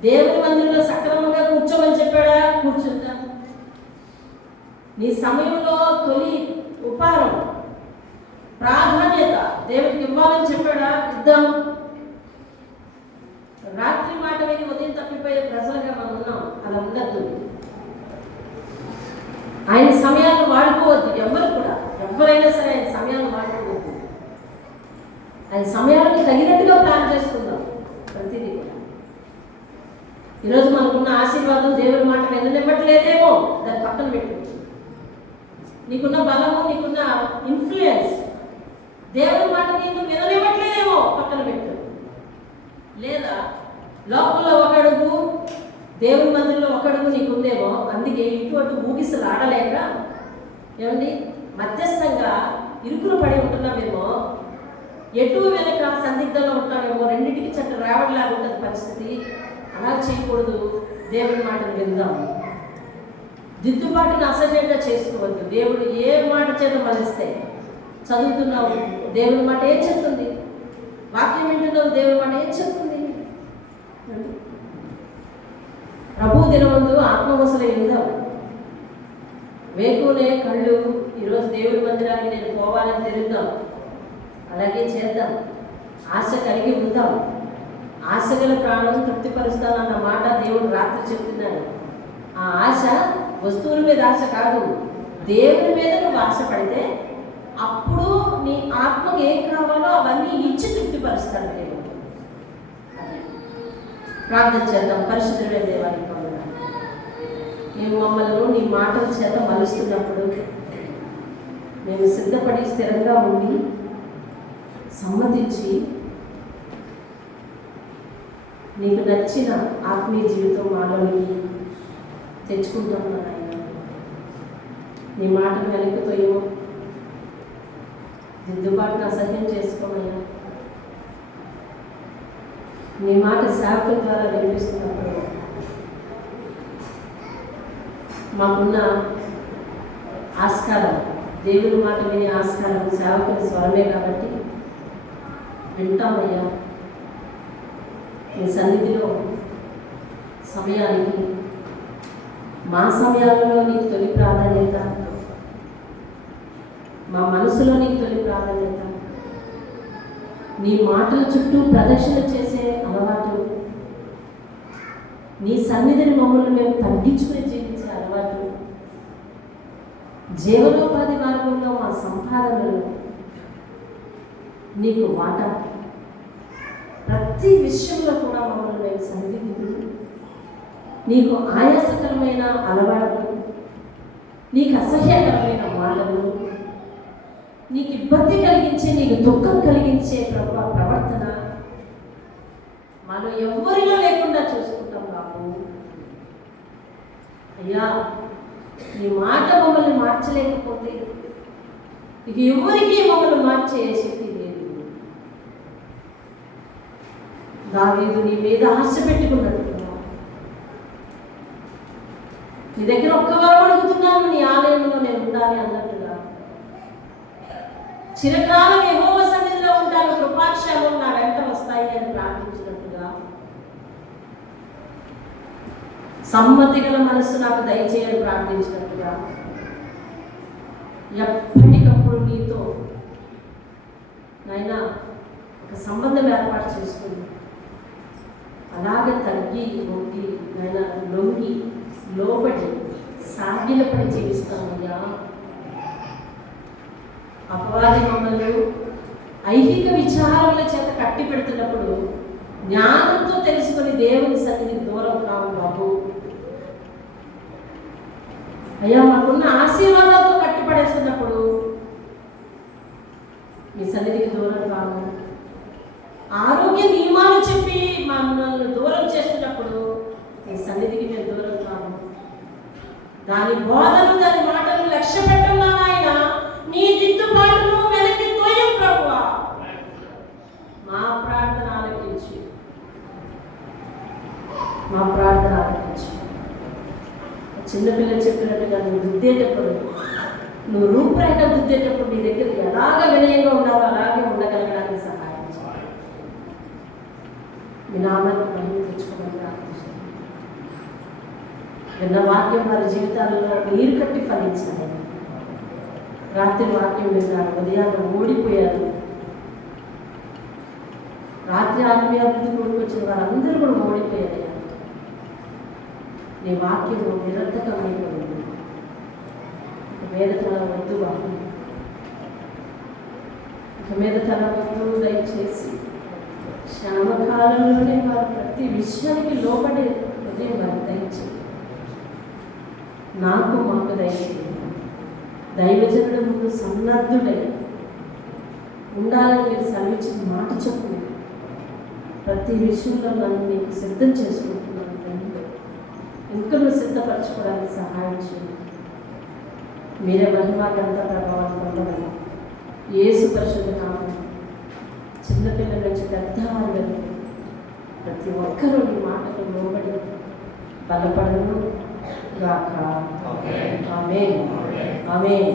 దేవుని మందిరంలో సక్రమంగా కూర్చోమని చెప్పాడా, కూర్చుందాం. నీ సమయంలో తొలి ఉపహారం ప్రాధాన్యత దేవుడికి ఇవ్వాలని చెప్పాడా, ఇద్దాం. రాత్రి మాట మీద ఉదయం తప్పిపోయే ప్రజలుగా మనం ఉన్నాం. అలా ఉండద్దు. ఆయన సమయాన్ని వాడుకోవద్దు. ఎవరు కూడా, ఎవరైనా సరే ఆయన సమయాన్ని వాడుకోవద్దు. ఆయన సమయానికి తగినట్టుగా ప్లాన్ చేసుకుందాం ప్రతిదీ కూడా. ఈరోజు మనకున్న ఆశీర్వాదం దేవుని మాట విననివ్వట్లేదేమో, దాన్ని పక్కన పెట్టు. నీకున్న బలము, నీకున్న ఇన్ఫ్లుయెన్స్ దేవుని మాట నీకు విననివ్వట్లేదేమో, పక్కన పెట్టు. లేదా లోపల ఒక అడుగు, దేవుని మందిరంలో ఒక అడుగు నీకుందేమో, అందుకే ఇటువంటి ఊగిసలు ఆడలేక ఏమండి మధ్యస్థంగా ఇరుకులు పడి ఉంటున్నామేమో, ఎటు వెనక సందిగ్ధంలో ఉంటున్నామేమో, రెండింటికి చెట్టు రావడలాగా ఉంటుంది పరిస్థితి. అలా చేయకూడదు. దేవుని మాటను విందాం. దిద్దుబాటుని అసహ్యంగా చేసుకోవద్దు. దేవుడు ఏ మాట చేత మలిస్తే చదువుతున్నావు, దేవుని మాట ఏం చెప్తుంది? వాక్యం వింటున్నావు, దేవుని మాట ఏం చెప్తుంది? ప్రభు దినమందు ఆత్మవసలు ఉందాం. వేకునే కళ్ళు ఈరోజు దేవుడి మందిరానికి నేను పోవాలని తిరుగుదాం. అలాగే చేద్దాం. ఆశ కలిగి ఉందాం. ఆశ గల ప్రాణం తృప్తిపరుస్తానన్న మాట దేవుడు రాత్రి చెప్తున్నాడు. ఆ ఆశ వస్తువుల మీద ఆశ కాదు, దేవుని మీద నువ్వు ఆశ పడితే అప్పుడు నీ ఆత్మకు ఏం కావాలో అవన్నీ ఇచ్చి తృప్తిపరుస్తాడు దేవుడు. ప్రార్థన చేద్దాం. పరిశుద్ధుడైన దేవానికి వందనాలు. మేము మమ్మల్ని నీ మాటల చేత మలుస్తున్నప్పుడు మేము సిద్ధపడి స్థిరంగా ఉండి సమ్మతించి నీకు నచ్చిన ఆత్మీయ జీవితం మాలోనికి తెచ్చుకుంటున్నాను. ఆయన నీ మాటను వెనక్కుతోయో దిద్దుబాటును అసహ్యం చేసుకోమయ్యా. నీ మాట సేవకుల ద్వారా వినిపిస్తున్నప్పుడు మాకున్న ఆస్కారం, దేవుని మాట వినే ఆస్కారం సేవకుల స్వరమే కాబట్టి వింటామయ్యా. నీ సన్నిధిలో సమయానికి మా సమయాలలో నీకు తొలి ప్రాధాన్యత, మా మనసులో నీకు తొలి ప్రాధాన్యత, నీ మాటల చుట్టూ ప్రదర్శన చేసే అలవాటు, నీ సన్నిధిని మమ్మల్ని మేము తగ్గించుకుని జీవించే అలవాటు, జీవనోపాధి మార్గంలో మా సంపాదనలో నీకు వాటా, ప్రతి విషయంలో కూడా మమ్మల్ని మేము సరిదిద్దుతూ నీకు ఆయాసకరమైన అలవాట్లు, నీకు అసహ్యకరమైన మాటలు, నీకు ఇబ్బంది కలిగించే, నీకు దుఃఖం కలిగించే ప్రవర్తన మాలో ఎవరిలో లేకుండా చూసుకుంటాం బాబు. అయ్యా ఈ మాట మమ్మల్ని మార్చలేకపోతే ఇక ఎవరికి మమ్మల్ని మార్చే శక్తి లేదు. దావీదు నీ మీద ఆశ పెట్టుకున్నట్టుగా నీ దగ్గర ఒక్క వరం అడుగుతున్నాను, నీ ఆలయంలో నేను ఉండాలి అన్నట్టుగా, చిరకాలం యెహోవా సన్నిధిలో ఉంటాను, కృపాక్షేమం నా వెంట వస్తాయి అని ప్రార్థించినట్టుగా, సమ్మతి గల మనస్సు నాకు దయచేయని ప్రార్థించినట్టుగా, ఎప్పటికప్పుడు నీతో నాయనా ఒక సంబంధం ఏర్పాటు చేసుకుని అలాగే తగ్గి మొక్కి నాయనా లొంగి లోబడి సాగిలపడి జీవిస్తామయ్యా. అపవాది మమ్మల్ని ఐహిక విచారముల చేత కట్టి పెడుతున్నప్పుడు జ్ఞానంతో తెలుసుకొని దేవుని సన్నిధికి దూరం కావు బాబు. అయ్యా మాకున్న ఆశీర్వాదాలతో కట్టిపడేస్తున్నప్పుడు మీ సన్నిధికి దూరం కావు. ఆరోగ్య నియమాలు చెప్పి మమ్మల్ని దూరం చేస్తున్నప్పుడు మీ సన్నిధికి మేము దూరం కావు. దాని బోధను దాని మాటలు లక్ష్య పెట్టంగా ఆయన నీ దిద్దుబాటును వెనక్కి తోయం ప్రభువా. మా ప్రార్థన ఆలకించి చిన్నపిల్లలు చెప్పినట్టుగా నువ్వు దిద్దేటప్పుడు, నువ్వు రూపురేఖ దిద్దేటప్పుడు నీ దగ్గర ఎలాగ వినయంగా ఉన్నావో అలాగే ఉండగలగడానికి సహాయం చేయాలి. మీ నామాన్ని మహిమ తెచ్చుకోమని ప్రార్థిస్తున్నాను. విన్న వాక్యం వారి జీవితాలలో నీరు కట్టి ఫలించాలి. రాత్రి వాక్యం విన్నారు, ఉదయాన్ని ఓడిపోయారు. రాత్రి ఆత్మీయాభివృద్ధి కొడుకొచ్చిన వారందరూ కూడా ఓడిపోయారు. నీ వాక్యం నిరర్థకమైపోయింది. మీద తన వద్దు బాబు, ఇక మీద తన వద్దు. దయచేసి శ్యామకాలంలోనే వారు ప్రతి విషయానికి లోపడే ఉదయం వారు దయచేసి నాకు మాకు దయచేసి దైవజనుడు ముందు సన్నద్ధుడై ఉండాలని మీరు సెలవిచ్చిన మాట చెప్పు. ప్రతి విషయంలో నన్ను నీకు సిద్ధం చేసుకుంటున్నాను. ఇంకా నువ్వు సిద్ధపరచుకోవడానికి సహాయం చేయండి. మీరే మహిమాగంత ప్రభావాన్ని పొందగలరు. యేసు పరిశుద్ధ నామమున చిన్నపిల్లల నుంచి పెద్దవారి వరకు ప్రతి ఒక్కరూ ఈ మాటకు లోబడి బలపడను గాక. ఆమేన్. ఆమేన్.